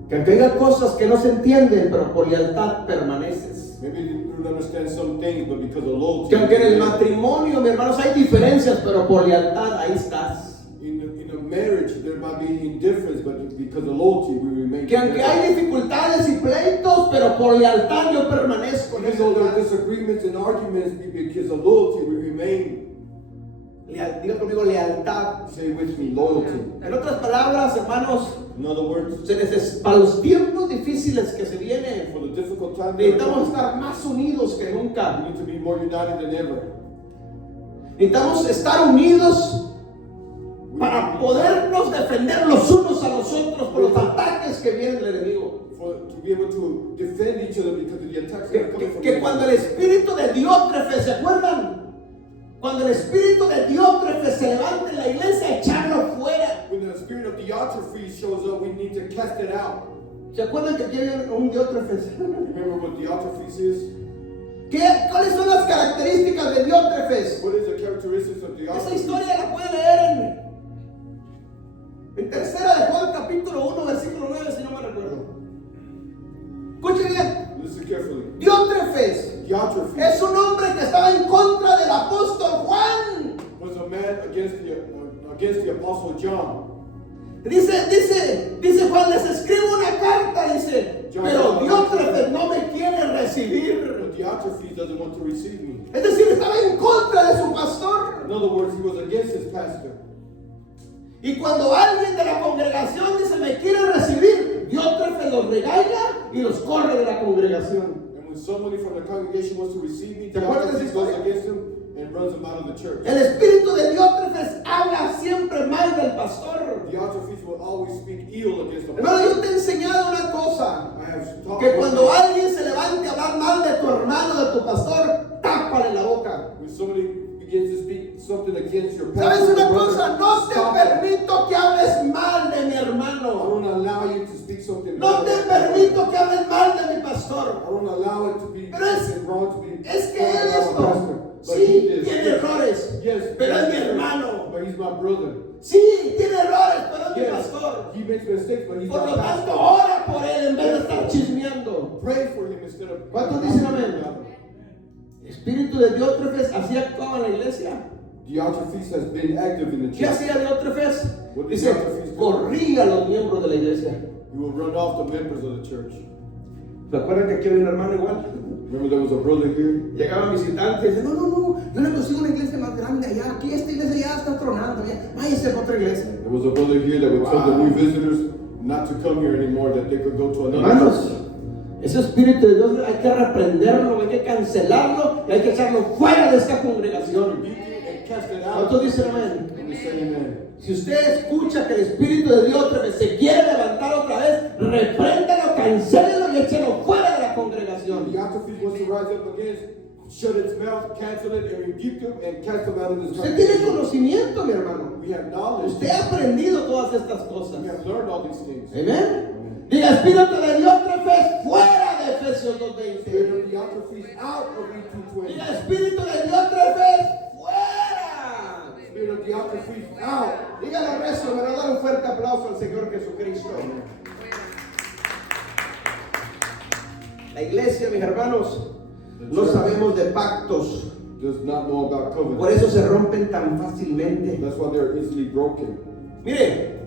Que aunque haya cosas que no se entienden, pero por lealtad permaneces. Maybe you don't understand some things, but because of loyalty. Que aunque en el matrimonio, mis hermanos, hay diferencias, pero por lealtad ahí estás. In a marriage, there might be indifference, but because of loyalty, we remain Que aunque together. hay dificultades y pleitos, pero por lealtad yo permanezco en Even ese though there lugar. are disagreements and arguments, because of loyalty, we remain. Diga conmigo lealtad. Say with me, loyalty. En otras palabras, hermanos, In other words, para los tiempos difíciles que se vienen, for the difficult times, necesitamos estar más unidos que we nunca. need to be more united than ever. Necesitamos estar unidos para podernos defender los unos a los otros por los ataques que vienen del enemigo. To be able to defend each other because of the attacks that are coming from Que cuando el espíritu de Diótrefes, ¿se acuerdan? Cuando el espíritu de Diótrefes se levante en la iglesia, echarlo fuera. When the spirit of Diotrephes shows up, we need to cast it out. ¿Se acuerdan que tiene un Diótrefes? Remember what Diotrephes is? ¿Cuáles son las características de Diótrefes? What is the characteristics of Esa Diotrephes? historia la pueden leer en Tercera de Juan capítulo 1 versículo 9, si no me recuerdo. Escuchen bien. Listen carefully. Diótrefes Diotrephes es un hombre que estaba en contra del apóstol Juan. was a man against the apostle John. Dice Juan, les escribo una carta, dice, pero Diótrefes no me quiere recibir. But Diotrephes doesn't want to receive me. Es decir, estaba en contra de su pastor. In other words, he was against his pastor. Y cuando alguien de la congregación dice, me quiere recibir, Diótrefes los regaña y los corre de la congregación. And when somebody from the congregation wants to receive me, ¿Te acuerdas de esa Diotrephes goes historia? against him and runs him out of the church. El espíritu de Diótrefes habla siempre mal del pastor. Diotrephes will always speak ill against the Hermano, yo pastor. te he enseñado una cosa. I have taught Que you cuando that alguien se levante a hablar mal de tu hermano, de tu pastor, tápale la boca. when somebody begins to speak something against your ¿Sabes pastor, una brother, cosa? No te stop it. permito que hables mal de mi I hermano. don't allow you to speak something No bad te about my permito que hables mal de mi I pastor. don't allow it to be Pero es- something wrong to be Es que talking él about my pastor. esto, But sí, he is, tiene yes. errores, Yes, pero es mi yes, hermano. But he's my brother. Sí, tiene errores, pero es mi Yes, pastor. he makes mistakes, but he's Por my lo tanto, pastor. ora por él en vez de estar chismeando. Pray for him instead of. ¿Cuántos dicen amén? El espíritu de Diótrefes así actuaba en la iglesia. Diotrephes has been active in the ¿Qué church. hacía Diótrefes? What did Dice, Diótrefes do? corría a los miembros de la iglesia. He will run off the members of the church. ¿Se acuerdan que aquí había un hermano igual? Remember there was a brother here. Llegaban visitantes y decían, no, yo le consigo una iglesia más grande allá. Aquí esta iglesia ya está tronando. Váyase a otra iglesia. There was a brother here that would tell the new visitors not to come here anymore, that they could go to another Hermanos, church. ese espíritu de Dios hay que reprenderlo, hay que cancelarlo y hay que echarlo fuera de esta congregación. Rebuke it and cast it out. ¿Cuántos dicen amén? And we say amen. Si usted escucha que el espíritu de Dios se quiere levantar otra vez, repréndalo, cancélelo y échelo fuera de la When congregación. Diotrephes wants to rise up against, shut its mouth, cancel it, and rebuke him and cast him out of this Usted tiene congregation. conocimiento, mi hermano. We have knowledge. Usted ha aprendido todas estas cosas. We have learned all these things. Amén. Diga, espíritu de Diótrefes fuera de Efesios Spirit 2:20. of Diotrephes out of E2:20. Diga, espíritu de Diótrefes fuera. Spirit of Diotrephes out. Dígalo recio, me va a dar un fuerte aplauso al Señor Jesucristo. La iglesia, mis hermanos, no sabemos de pactos. Does not know about Por covenants. eso se rompen tan fácilmente. That's why they're easily broken. Mire,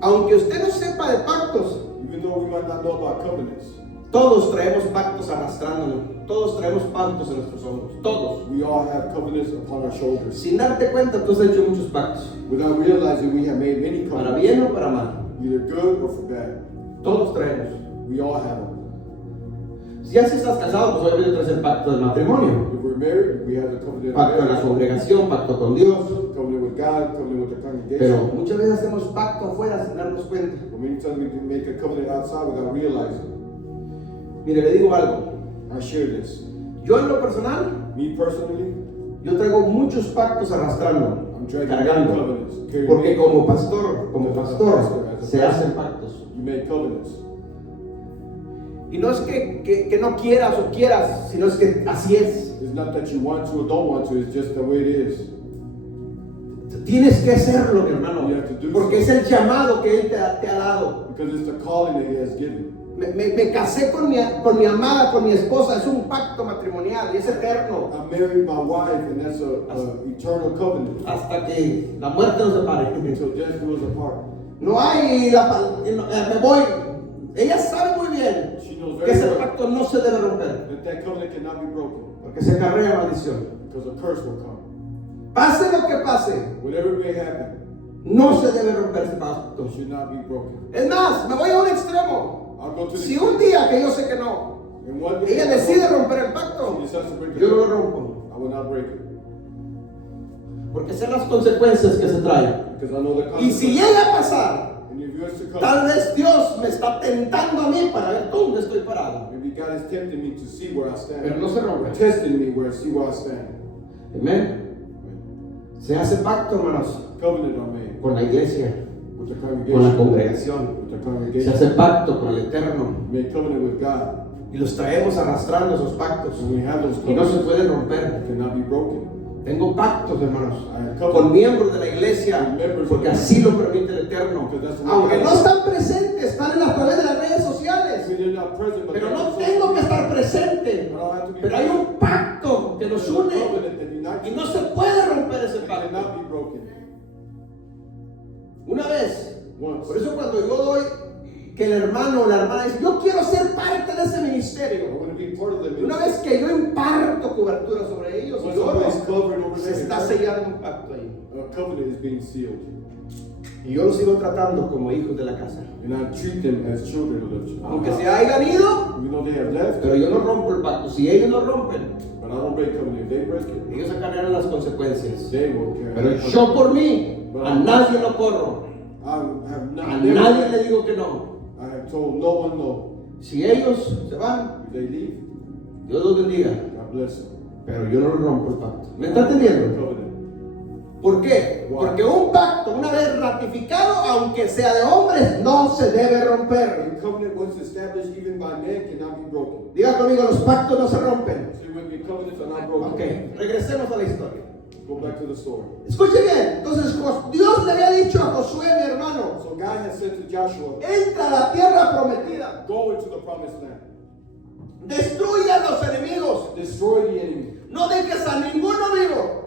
aunque usted no sepa de pactos, Even though we might not know about covenants, Todos traemos pactos arrastrándonos. Todos traemos pactos en nuestros hombros. Todos. We all have covenants upon our shoulders. Sin darte cuenta, tú has hecho muchos pactos. Without realizing, we have made many Para covenants, bien o para mal. either good or for bad. Todos traemos. We all have them. Si ya si estás casado, pues obviamente traes el pacto del matrimonio. If we're married, we have the covenant of Pacto en la marriage, congregación, pacto con Dios. covenant with God, covenant with the Pero congregation. muchas veces hacemos pacto afuera sin darnos cuenta. But many times we can make a covenant outside without realizing. Mire, le digo algo. I share this. Yo en lo personal, Me personally, yo traigo muchos pactos arrastrando, I'm dragging cargando. covenants. Carrying Porque many como covenants. pastor, se hacen pactos. You make covenants. Y no es que no quieras o quieras, sino es que así es. It's not that you want to or don't want to, it's just the way it is. Tienes que hacerlo, mi hermano. You have to do Porque es so. el llamado que Él te ha dado. Because it's the calling that He has given. Me casé con mi amada, con mi esposa. Es un pacto matrimonial y es eterno. I married my wife, and that's a eternal covenant Hasta que la muerte nos separe. until death do us apart. No hay me voy. Ella sabe muy bien She knows que very ese well pacto no se debe romper. that covenant cannot be broken Porque se carrea maldición. because a curse will come. Pase lo que pase, Whatever may happen, no se debe romper ese pacto. it should not be broken. Es más, me voy a un extremo. I'll go to the Si un día que yo sé que no, and one day ella decide romper el pacto, she decides to break yo no lo it, rompo. I will not break it Porque sé las consecuencias que se traen. because I know the Y si consequences. llega a pasar, And if yours to come, tal vez Dios me está tentando a mí para ver dónde estoy parado. maybe God is tempting me to see where I stand. Pero no se rompe. Testing me where see where I stand. Amén. Se hace pacto, hermanos, Covenant are made con la iglesia, with the con la congregation. congregación. With the Se congregation. hace pacto con el Eterno. Make covenant with God. Y los traemos arrastrando esos pactos. And we have those Y no se covenants pueden that romper. cannot be broken. Tengo pactos, hermanos, I have con covenants. miembros de la iglesia, porque así lo permite el Eterno. Aunque no están presentes, están a través de las redes sociales. They're not present, but Pero they're no also- tengo que estar presente. I don't have to be Pero hay un pacto que nos There's a une covenant that unites y us. no se puede romper ese It pacto. cannot be broken. Una vez, Once. por eso cuando yo doy que el hermano o la hermana dice, yo quiero ser parte de ese I ministerio. want to be part of the Una ministry. vez que yo imparto cobertura sobre ellos y When oro, somebody's covered over se está there, sellando un pacto ahí. a covenant is being sealed. Y yo los sigo tratando como hijos de la casa. And I treat them as children of the Aunque se house. hayan ido, Even though they have left, pero yo no rompo el pacto. Si ellos lo rompen, but I don't break covenant. If they break it, ellos acarrearán las consecuencias. they will carry Pero it. yo por mí, a nadie lo corro. I have A not nadie le digo que no. I have told no one no. Si ellos se van, If they leave, Dios los bendiga. God bless them. Pero yo no rompo el pacto. ¿Me está entendiendo? Covenant. ¿Por qué? Porque un pacto, una vez ratificado, aunque sea de hombres, no se debe romper. A covenant once established even by men cannot be broken. Diga conmigo, los pactos no se rompen. So when the covenants are not broken. Ok, regresemos a la historia. Go back to the story. Escuche bien, entonces Dios le había dicho a Josué, mi hermano, So God has said to Joshua, entra a la tierra prometida, go into the promised land. destruye a los enemigos, Destroy the enemy. no dejes a ninguno vivo.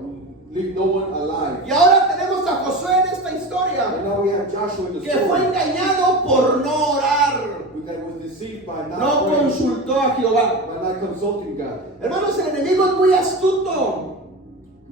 Leave no one alive. Y ahora tenemos a Josué en esta historia, And now we have Joshua in the que fue story engañado por no orar, that was deceived by not no praying, consultó a Jehová. by not consulting God. Hermanos, el enemigo es muy astuto.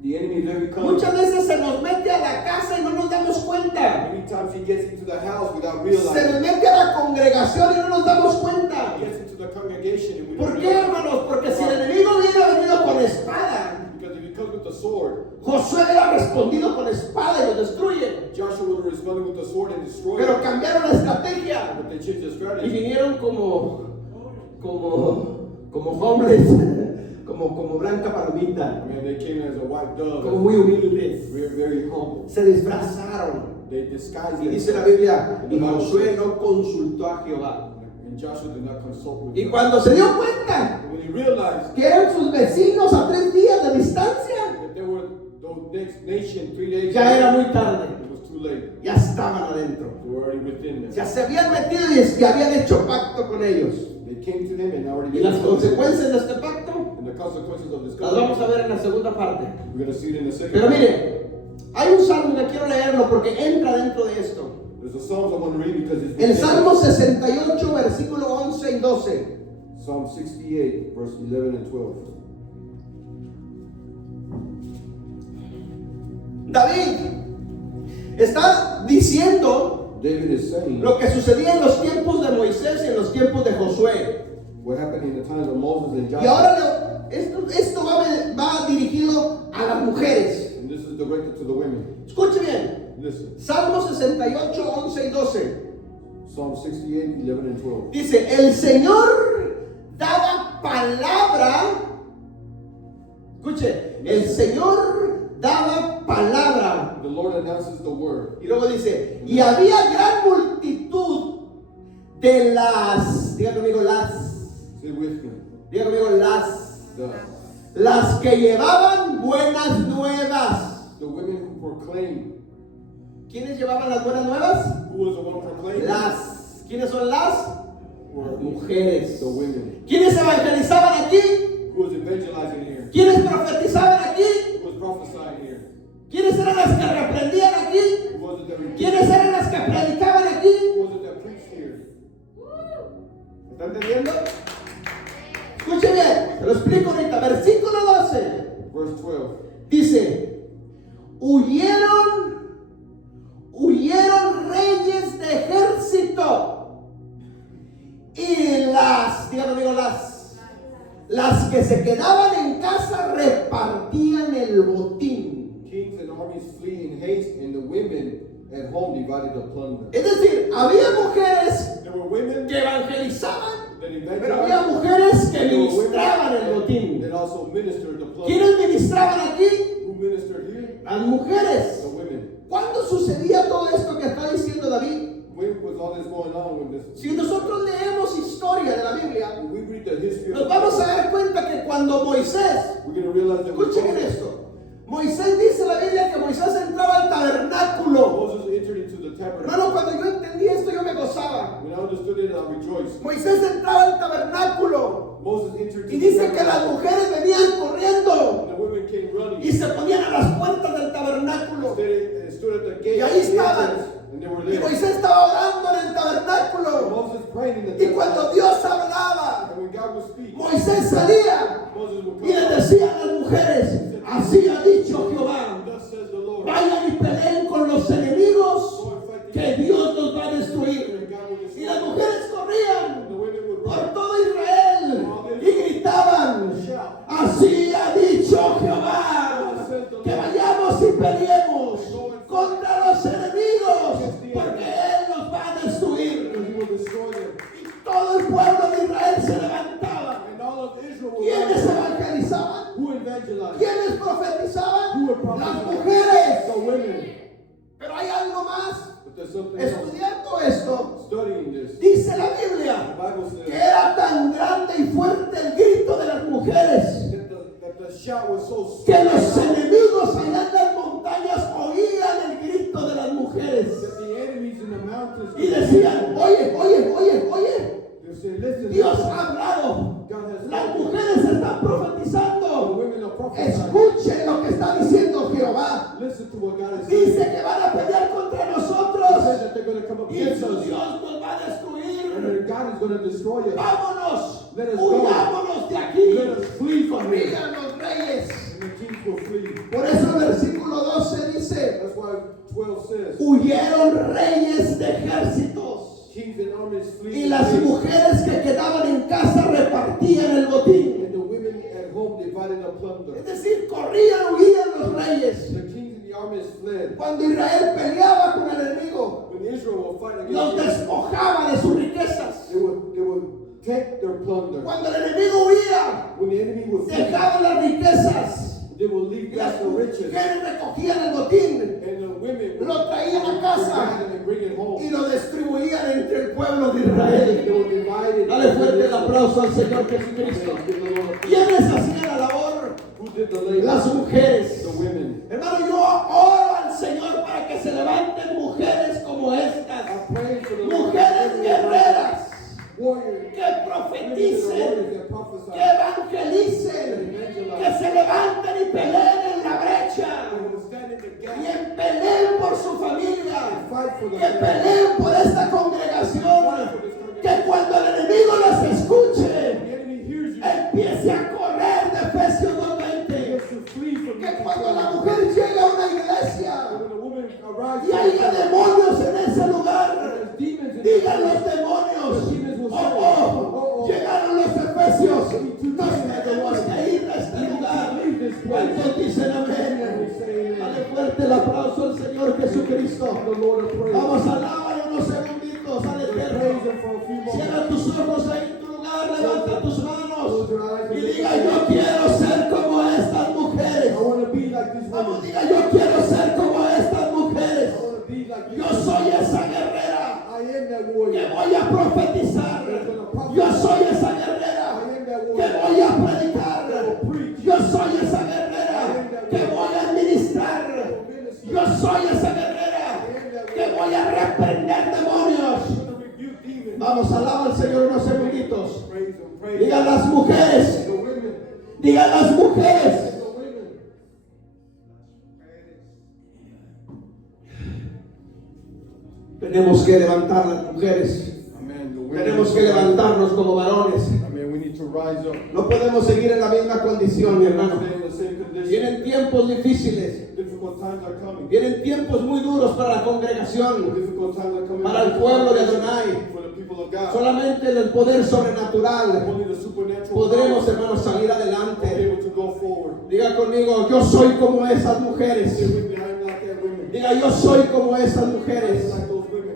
The enemy is very cunning. Muchas veces se nos mete a la casa y no nos damos cuenta. Many times he gets into the house without Se realizing. nos mete a la congregación y no nos damos cuenta. He gets into the congregation and we ¿Por don't qué, realize. hermanos? Porque si el enemigo hubiera venido con espada, Because if he comes with the sword, Josué hubiera respondido con espada y lo destruye. Joshua would have responded with the sword and destroyed Pero it. cambiaron la estrategia But they changed the y strategy. vinieron como hombres, como blanca palomita, I mean, they came as a white dove, como muy humildes. very, very humble. Se disfrazaron. They disguised Y dice la themselves. Biblia, y Josué no consultó a Jehová. And Joshua did not consult with Y God. cuando se dio cuenta When he realized que eran sus vecinos a 3 días de distancia, that they were the next nation 3 days ya away, era muy tarde. it was too late. Ya estaban adentro. They were already within them. Ya se habían metido y habían hecho pacto con ellos. They came to them and already Y las consecuencias de este pacto and the consequences of this las vamos a covenant, ver en la segunda parte. we're going to see it in the second. Pero mire, hay un salmo que quiero leerlo porque entra dentro de esto. There's a Psalms I want to read because it's El Salmo 68, versículo 11 y 12. Psalm 68, verse 11 and 12. David está diciendo David is saying lo que sucedía en los tiempos de Moisés y en los tiempos de Josué. what happened in the times of Moses and Y Joshua. ahora esto va dirigido a las mujeres. And this is directed to the women. Escuche bien. Listen, Salmo 68, 11 y 12. Psalm 68, 11 and 12. Dice, el Señor daba palabra. Escuche, el Señor daba palabra. The Lord announces the word. Y luego dice, y había gran multitud de las, diga conmigo Say with me. las que llevaban buenas nuevas. The women who proclaim. ¿Quiénes llevaban las buenas nuevas? Who was the one proclaiming? ¿Quiénes son las? Were Mujeres. the women. ¿Quiénes evangelizaban aquí? Who was evangelizing here? ¿Quiénes profetizaban aquí? Who was prophesying here? ¿Quiénes eran las que reprendían aquí? Who was it that rebuked? ¿Quiénes eran las que predicaban aquí? Who was it that preached here? ¿Está entendiendo? Escuche bien, te lo explico ahorita. Versículo 12 Verse 12. dice: huyeron reyes de ejército y las que se quedaban en casa repartían el botín. Kings and armies flee in haste, and the women at home divided the plunder. Es decir, había mujeres There were women que evangelizaban, that pero había evangelized. mujeres que There were ministraban el women botín. that also ministered the plunder. ¿Quiénes ministraban aquí? Who ministered here? Las mujeres. The women. ¿Cuándo sucedía todo esto que está diciendo David? When was all this going on with this? Si nosotros leemos historia de la Biblia, When we read the history of nos vamos a dar cuenta que cuando Moisés, we're going to realize that escuchen bien esto, Moisés dice en la Biblia que Moisés entraba al tabernáculo. Moses entered into the tabernacle. Hermano, cuando yo entendí esto yo me gozaba. When I understood it, I rejoiced. Moisés entraba al tabernáculo Moses entered y into the dice que las tabernacle. mujeres venían corriendo And the women came running. y se ponían a las puertas del tabernáculo. Stood at the gate. Y ahí of the estaban. entrance, and they were Y there. Moisés estaba orando en el tabernáculo. Moses prayed in the Y cuando tabernacle. Dios hablaba, And when God would speak, Moisés salía Moses would y le come. decía a las mujeres: así ha dicho Jehová, Thus says the Lord. vayan y peleen con los enemigos Go and fight the que enemy, Dios los va a destruir. and God will destroy Y las them. mujeres And the corrían women would por run. todo Israel y gritaban: así ha dicho Jehová, que vayamos y peleemos contra los enemigos, porque Él nos va a destruir. And he will destroy them. Y todo el pueblo de Israel se levantaba. And all of Israel will ¿Quiénes rise. evangelizaban? Who evangelized? ¿Quiénes Who profetizaban? were Las prophesying? mujeres. The women. Pero hay algo más. But there's something else. Estudiando esto, Studying this, dice la the Biblia Bible que says era tan grande y fuerte el grito de las mujeres that the shout was so que los strong enemigos allá en las montañas oían el grito de las mujeres that the enemies in the mountains y decían: oye, they say, listen, Dios ha hablado, God has las spoken. mujeres están The profetizando. women are prophesying. Escuchen lo que está diciendo Jehová. Listen to what God is Dice saying. que van a pelear contra He says nosotros that they're going to come up y against su us, Dios nos va a and destruir. then God is going to destroy us. Vámonos, Let us go. huyámonos de aquí. Let us flee from here. Corrían los reyes. And the kings will flee. Por eso el versículo 12 dice: That's why 12 says, huyeron reyes de ejércitos kings and armies flee. y las mujeres que quedaban en casa repartían el botín. And the women at home divided the plunder. Es decir, corrían, huían los reyes. The kings and the armies fled. Cuando Israel peleaba con el enemigo, When Israel will fight los against them, despojaba de sus riquezas. they would take their plunder. Cuando el enemigo huía, When the enemy would flee, dejaban las riquezas they will leave y las back the riches. mujeres recogían el botín, And the women would lo traían a grab casa it and bring it y home. lo distribuían entre el pueblo de They Israel. will divide it. Dale fuerte el aplauso al Señor Jesucristo. Give the Lord a praise. ¿Quiénes hacían la labor? Who did the labor? Las mujeres. The women. Hermano, yo oro al Señor para que se levanten mujeres como estas, I pray for the Lord. mujeres guerreras, Warriors. que profeticen, That prophesy. que evangelicen, que se levanten y peleen en la brecha, They will stand in the gap. y peleen por su familia, Fight for the que peleen por esta congregación, que cuando el enemigo las escuche, place. ¿Cuántos dicen amén? Dale fuerte el aplauso al Señor Jesucristo. The Lord of praise. Vamos a alabar unos segunditos al Eterno. Praise Him for a few moments. Cierra tus ojos ahí en tu lugar, levanta tus manos Close your eyes y and diga: yo quiero ser como estas mujeres. I want to be like these Vamos, women. diga: yo quiero ser como estas mujeres. I want to be like these Yo women. soy esa guerrera I am that que warrior. voy a profetizar. Yo soy esa guerrera I am that que warrior. voy a predicar. Yo soy esa guerrera que voy a administrar. Yo soy esa guerrera que voy a reprender demonios. I'm going to rebuke demons. Vamos, alaba al Señor unos segunditos. Praise Him. Praise Digan Him. las mujeres. The women. Digan las mujeres. The women. Tenemos que levantar las mujeres. Amen. The women. Tenemos que levantarnos como varones. Amen. We need to rise up. No podemos seguir en la misma condición, mi hermano. Stay in the same condition. Vienen tiempos difíciles. Difficult times are coming. Vienen tiempos muy duros para la congregación, Difficult times are coming. para el pueblo de Adonai. For the people of God. Solamente en el poder sobrenatural Only the supernatural podremos, power hermanos, salir will be adelante. able to go forward. Diga conmigo: yo soy como esas Say mujeres. with me, I'm like that women. Diga: yo soy como esas I'm mujeres. like those women.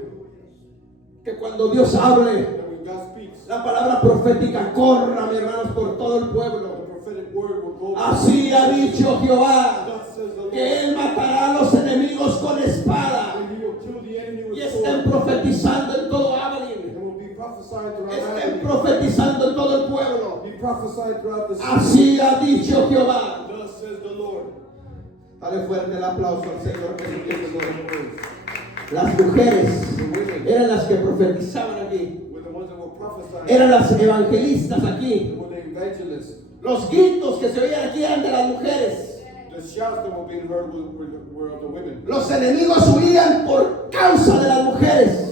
Que cuando Dios hable, That when God speaks, la palabra profética corra, mis hermanos, por todo el the pueblo. prophetic word will go. Así ha dicho Jehová, Thus says the Lord. que Él matará a los enemigos con espada. And He will kill the enemy Y with estén sword. profetizando en todo And Abilene. will be prophesied throughout Estén Abilene. profetizando en todo el pueblo. Be prophesied throughout the city. Así ha dicho Jehová. Thus says the Lord. Dale fuerte el aplauso al Señor Jesucristo. Las mujeres The women eran las que profetizaban aquí. were the ones that were prophesying. Eran las evangelistas aquí. They were the evangelists. Los gritos que se oían aquí eran de las mujeres. The shouts that were being heard were of the women. Los enemigos huían por causa de las mujeres.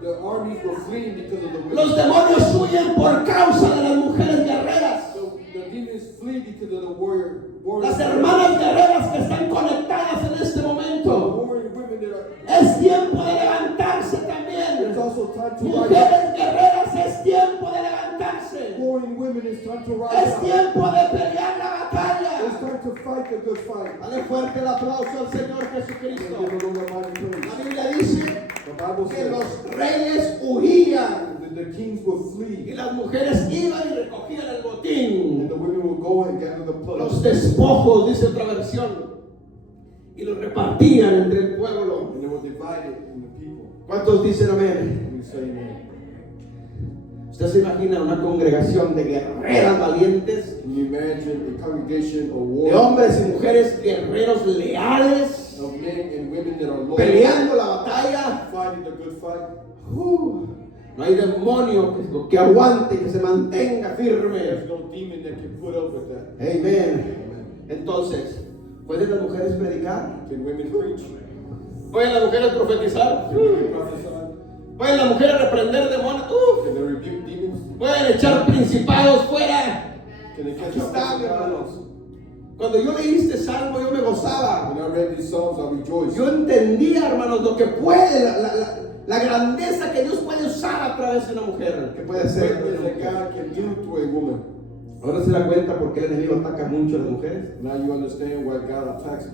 The armies were fleeing because of the women. Los demonios huyen por causa de las mujeres guerreras. The demons flee because of the warriors. Las hermanas guerreras que están conectadas en este momento. Warrior women that are. Es tiempo de levantarse también. It's also time to rise up. Mujeres guerreras, es tiempo de levantarse. Warring women, it's time to rise Es up. tiempo de pelear la It's batalla. time to fight the good fight. Dale fuerte el aplauso al Señor Jesucristo. Give the Lord a mighty praise. La Biblia dice The Bible que says los reyes huían that the kings will y flee las mujeres iban y recogían el and botín, the women will go and gather the los plunder. despojos, dice otra versión, y los repartían entre el pueblo. And they were divided in the people. ¿Cuántos dicen amén? And we say amen. ¿Usted se imagina una congregación de guerreras valientes, Can you imagine a congregation of de war hombres y mujeres guerreros leales, of men and women that are loyal, peleando la batalla? fighting the good fight? No hay demonio que aguante, que se mantenga There's firme. no demon that can put up with that. Amén. Amen. Entonces, ¿pueden las mujeres predicar? Can women preach? ¿Pueden las mujeres profetizar? Can women prophesy? ¿Pueden las mujeres reprender demonios? Can they rebuke demons? ¿Pueden echar principados fuera? Can they catch Aquí up está, mi hermano. principalities? Cuando yo leí este salmo, yo me gozaba. When I read these psalms, I rejoiced. Yo entendía, hermanos, lo que puede, la grandeza que Dios puede usar a través de una mujer. Que puede ser. Greatness that God can do to a woman. Ahora se da cuenta por qué el enemigo ataca mucho a las mujeres. Now you understand why God attacks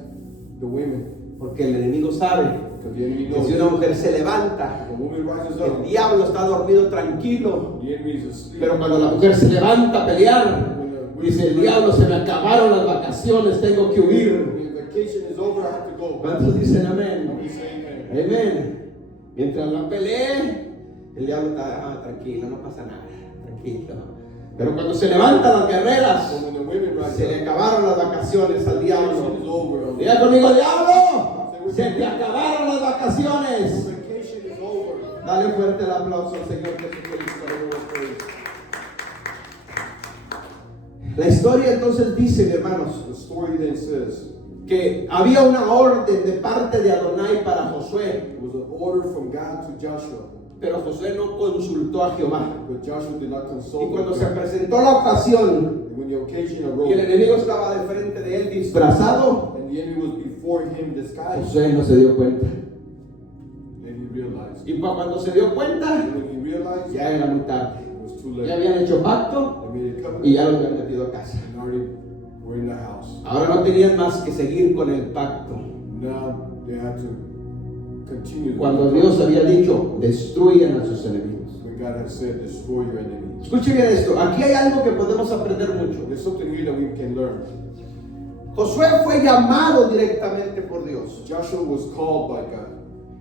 the women. Porque el enemigo sabe Because the enemy que knows si una mujer se levanta, the woman rises el up, diablo está dormido tranquilo. the enemy is asleep. Pero cuando la mujer se levanta a pelear, dice: el diablo, se me acabaron las vacaciones, tengo que huir. When vacation is over, I have to go. ¿Cuántos dicen amén? We say amen. Amén. Mientras la pelee, el diablo está tranquilo, no pasa nada, tranquilo. Pero cuando se levantan las guerreras, So when the women rise se le up, acabaron las vacaciones al vacation diablo. is over. Diga conmigo: diablo, se te acabaron las vacaciones. Vacation is over. Dale fuerte el aplauso al Señor Jesucristo. La historia entonces dice, mis hermanos, The story then says que había una orden de parte de Adonai para Josué, it was an order from God to Joshua, pero Josué no consultó a Jehová. but Joshua did not Y consult cuando with se God. presentó la ocasión And when the occasion y el arose enemigo estaba de frente de él disfrazado, and the enemy was before him disguised, Josué no se dio cuenta. then he realized. Y cuando se dio cuenta, And when he realized, ya era muy tarde. it was too Ya late. habían hecho pacto They made a y covenant ya lo habían metido a casa. and already were in the house. Ahora no no tenían más que seguir con el pacto. Now they had to continue. Cuando Dios había dicho, destruyan a sus enemigos. When God had said, destroy your enemies. Escuche bien esto, aquí hay algo que podemos aprender mucho. There's something here that we can learn. Josué fue llamado directamente por Dios. Joshua was called by God.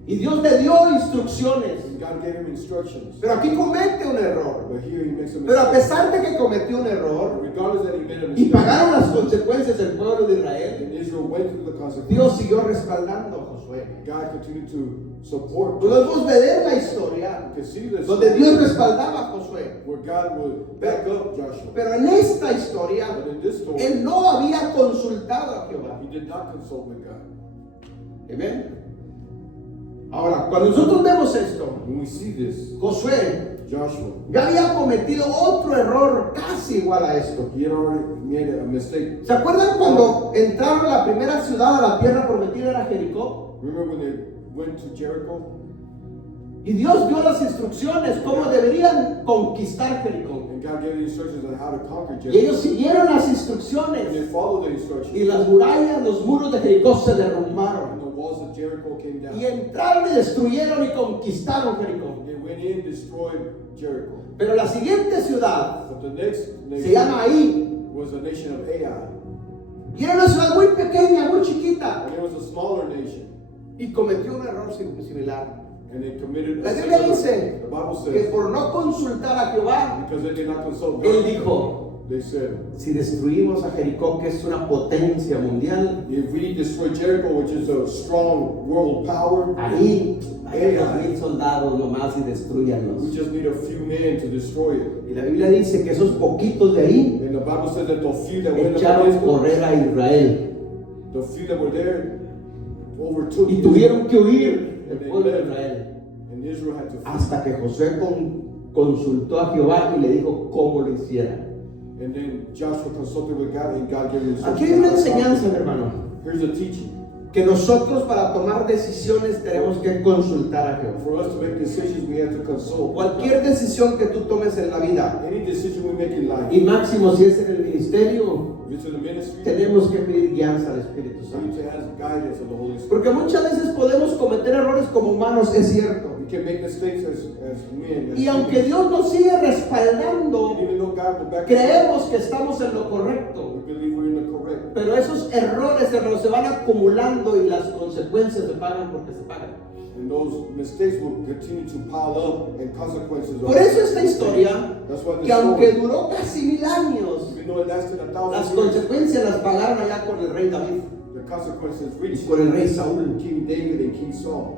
Y Dios le dio instrucciones. And God gave him instructions. Pero aquí comete un error. But here he makes a Pero a mistake. pesar de que cometió un error Regardless that he made a y mistake, pagaron las consecuencias del pueblo de Israel, and Israel went through the consequences, Dios siguió respaldando a Josué. God continued to support. Podemos ver la historia You can see this donde Dios respaldaba a Josué. where God would back up Joshua. Pero en esta historia, But in this story, él no había consultado a Jehová. he did not consult with God. Amén. Ahora, cuando nosotros vemos esto, When we see this, Josué Joshua, ya había cometido otro error casi igual a esto. he had already made a mistake. ¿Se acuerdan cuando entraron a la primera ciudad a la tierra prometida, era Jericó? Remember when they went to Jericho? Y Dios dio las instrucciones cómo deberían conquistar Jericó. And God gave the instructions on how to conquer Y Jericho. ellos siguieron las And they instrucciones. followed the Y instructions. las murallas, los muros de Jericó se And derrumbaron. the walls of Jericho came Y down. entraron y destruyeron y conquistaron Jericó. They went in, destroyed Jericho. Pero la siguiente ciudad But the next se nation llama Ahí. was the nation of Ai. Y era una ciudad muy pequeña, muy chiquita. And it was a smaller nation. Y cometió un error similar. And they committed La a Biblia similar. dice The Bible que says, por no consultar a Jehová, because they did not consult él God, dijo, they said, si destruimos a Jericó, que es una potencia mundial, if we destroy Jericho, which is a strong world power, ahí hay 2,000 soldados nomás y destruyanlos. we just need a few men to destroy it. Y la Biblia dice que esos poquitos de ahí And the Bible says that the few that were in the echaron place, correr a Israel the few that were there, overtook y Israel. tuvieron que huir el pueblo de Israel. And Israel had to flee. Hasta que Josué consultó a Jehová y le dijo cómo lo hiciera. And then Joshua consulted with God, and God gave him Aquí hay una enseñanza, mi hermano, Here's a teaching. que nosotros para tomar decisiones tenemos que consultar a Jehová. For us to make decisions, we have to consult. Cualquier decisión que tú tomes en la vida, Any decision we make in life, y máximo si es en el ministerio, if it's in the ministry, tenemos que pedir guianza al Espíritu we need Santo. to ask guidance of the Holy Spirit. Porque muchas veces podemos cometer errores como humanos, es cierto. We can make mistakes as men. As Y aunque humans. Dios nos sigue respaldando, And even though God will back us creemos que estamos en lo up, correcto. we believe we're in the correct. Pero esos errores, hermanos, se van acumulando y las consecuencias se pagan porque se pagan. And those mistakes will continue to pile up, and consequences Por eso esta historia, That's why que this aunque story, duró casi 1000 años, even though it lasted 1,000 las years, consecuencias las pagaron allá con el rey David the consequences y reached con el rey Saúl. King David and King Saul.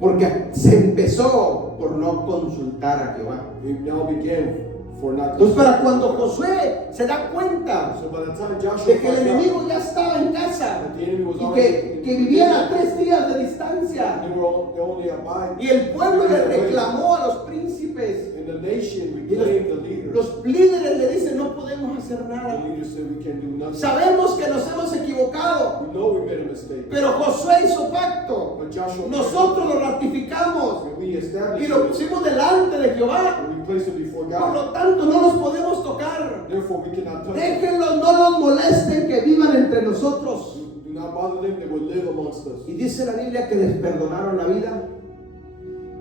Porque se empezó por no consultar a Jehová. It now began for not Entonces, para cuando Josué se da cuenta So by the time Joshua de que el finds out enemigo ya estaba en casa that the enemy was y already que vivían a 3 días de distancia, they only abide, y el pueblo le reclamó a los príncipes, and the nation y reclaimed the leaders. los líderes le dicen: no podemos hacer The nada. leaders said we can't do nothing. Sabemos que nos hemos equivocado, We know we made a mistake. pero Josué hizo pacto. But Joshua, Nosotros lo ratificamos when we y established lo it, pusimos delante de Jehová. and we placed it before Por God. lo tanto, no los podemos tocar. Therefore, we cannot touch it. Déjenlos, no los molesten, que vivan entre nosotros. Do not bother them, they will live amongst us. Y dice la Biblia que les perdonaron la vida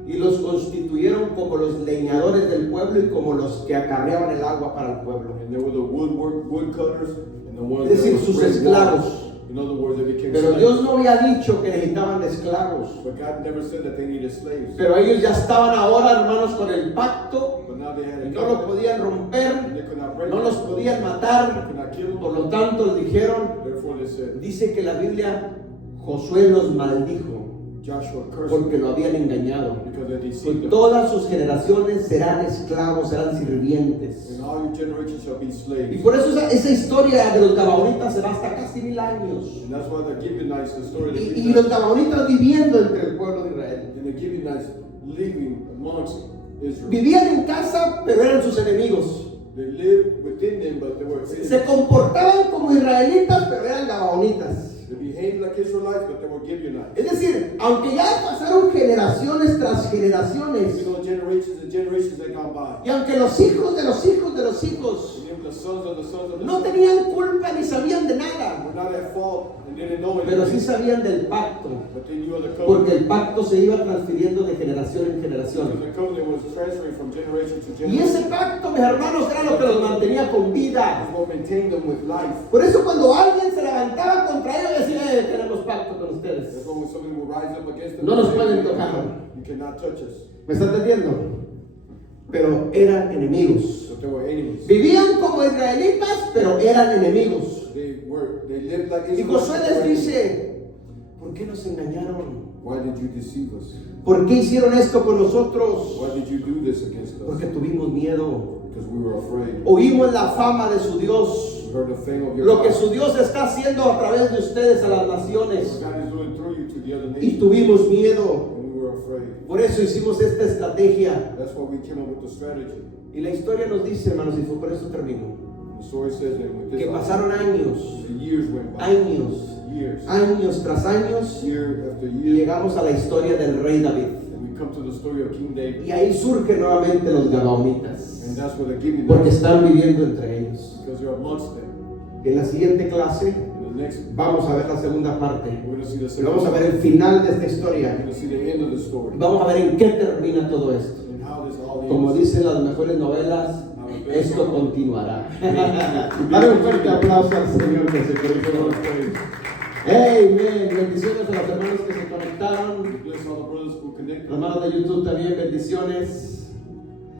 y los constituyeron como los leñadores del pueblo y como los que acarreaban el agua para el pueblo. And there were the woodcutters and the ones Es decir, that sus bring esclavos. water. In other words, they became Pero slaves. Dios no había dicho que necesitaban de esclavos. But God never said that they needed slaves. Pero ellos ya estaban ahora, hermanos, con el pacto But now they had y a no lo covenant. podían romper, They could not break no it. los podían They matar. could not kill them. Por lo tanto, les dijeron, Therefore, they said, dice que la Biblia, Josué los maldijo Joshua cursed porque them lo habían engañado. because they Y deceived them. todas sus generaciones serán esclavos, serán sirvientes. And all your generations shall be Y slaves. por eso esa historia de los Gabaonitas se va hasta casi 1000 años. And that's why the Gibeonites, the story of the Y los Gibeonites, Gabaonitas viviendo entre el pueblo de Israel. and the Gibeonites living amongst Israel. Vivían en casa, pero eran sus enemigos. They lived within them, but they were Se comportaban como israelitas, pero eran Gabaonitas. They behaved like Israelites, but they were Gibeonites. Es decir, aunque ya pasaron generaciones tras generaciones, You know, generations and generations that gone by. y aunque los hijos de los hijos de los hijos And even the sons of the sons of the no sons tenían culpa ni sabían de nada, were not at fault and didn't know pero sí anything. sabían del pacto, But they knew of the porque covenant. el pacto se iba transfiriendo de generación en Because generación. the covenant was transferring from generation to Y ese generation. pacto, mis hermanos, era lo que los mantenía con vida. It's what maintained them with life. Por eso cuando alguien se levantaba contra ellos, decía, tenemos pacto con ustedes. That's why when somebody will rise up against them, No nos they say, pueden tocar. you cannot touch us. ¿Me está entendiendo? Pero eran enemigos. So they were enemies. Vivían como israelitas, pero eran enemigos. They lived like Y Israelites, Josué but they les were dice, ¿por qué nos engañaron? Why did you deceive us? ¿Por qué hicieron esto con nosotros? Why did you do this against us? Porque tuvimos miedo. Because we were afraid. Oímos la fama de su Dios. We heard the fame of your Lo que God. su Dios está haciendo a través de ustedes a las naciones. What God is doing through you to the other Y nations. tuvimos miedo. And we were afraid. Por eso hicimos esta estrategia. That's why we came up with the strategy. Y la historia nos dice, hermanos, y fue por eso termino, The story says that with this que pasaron años, the years went by. años, Years. años tras años, Year after y year. llegamos a la historia del rey David. And we come to the story of King David. Y ahí surgen nuevamente los gabaonitas, And that's where the Gibeonites, porque están viviendo entre ellos. because you're amongst them. En la siguiente clase In the next, vamos a ver la segunda parte. we're going to see the Y second. vamos a ver el final de esta We're historia. going to see the end of the story. Y vamos a ver en qué termina todo esto. And how this all ends. Como dicen las mejores novelas, esto continuará. Dale un fuerte aplauso al Señor Jesucristo. Amén. Bendiciones a los hermanos que se conectaron. Bless all the brothers who connected. Hermanos de YouTube también, bendiciones.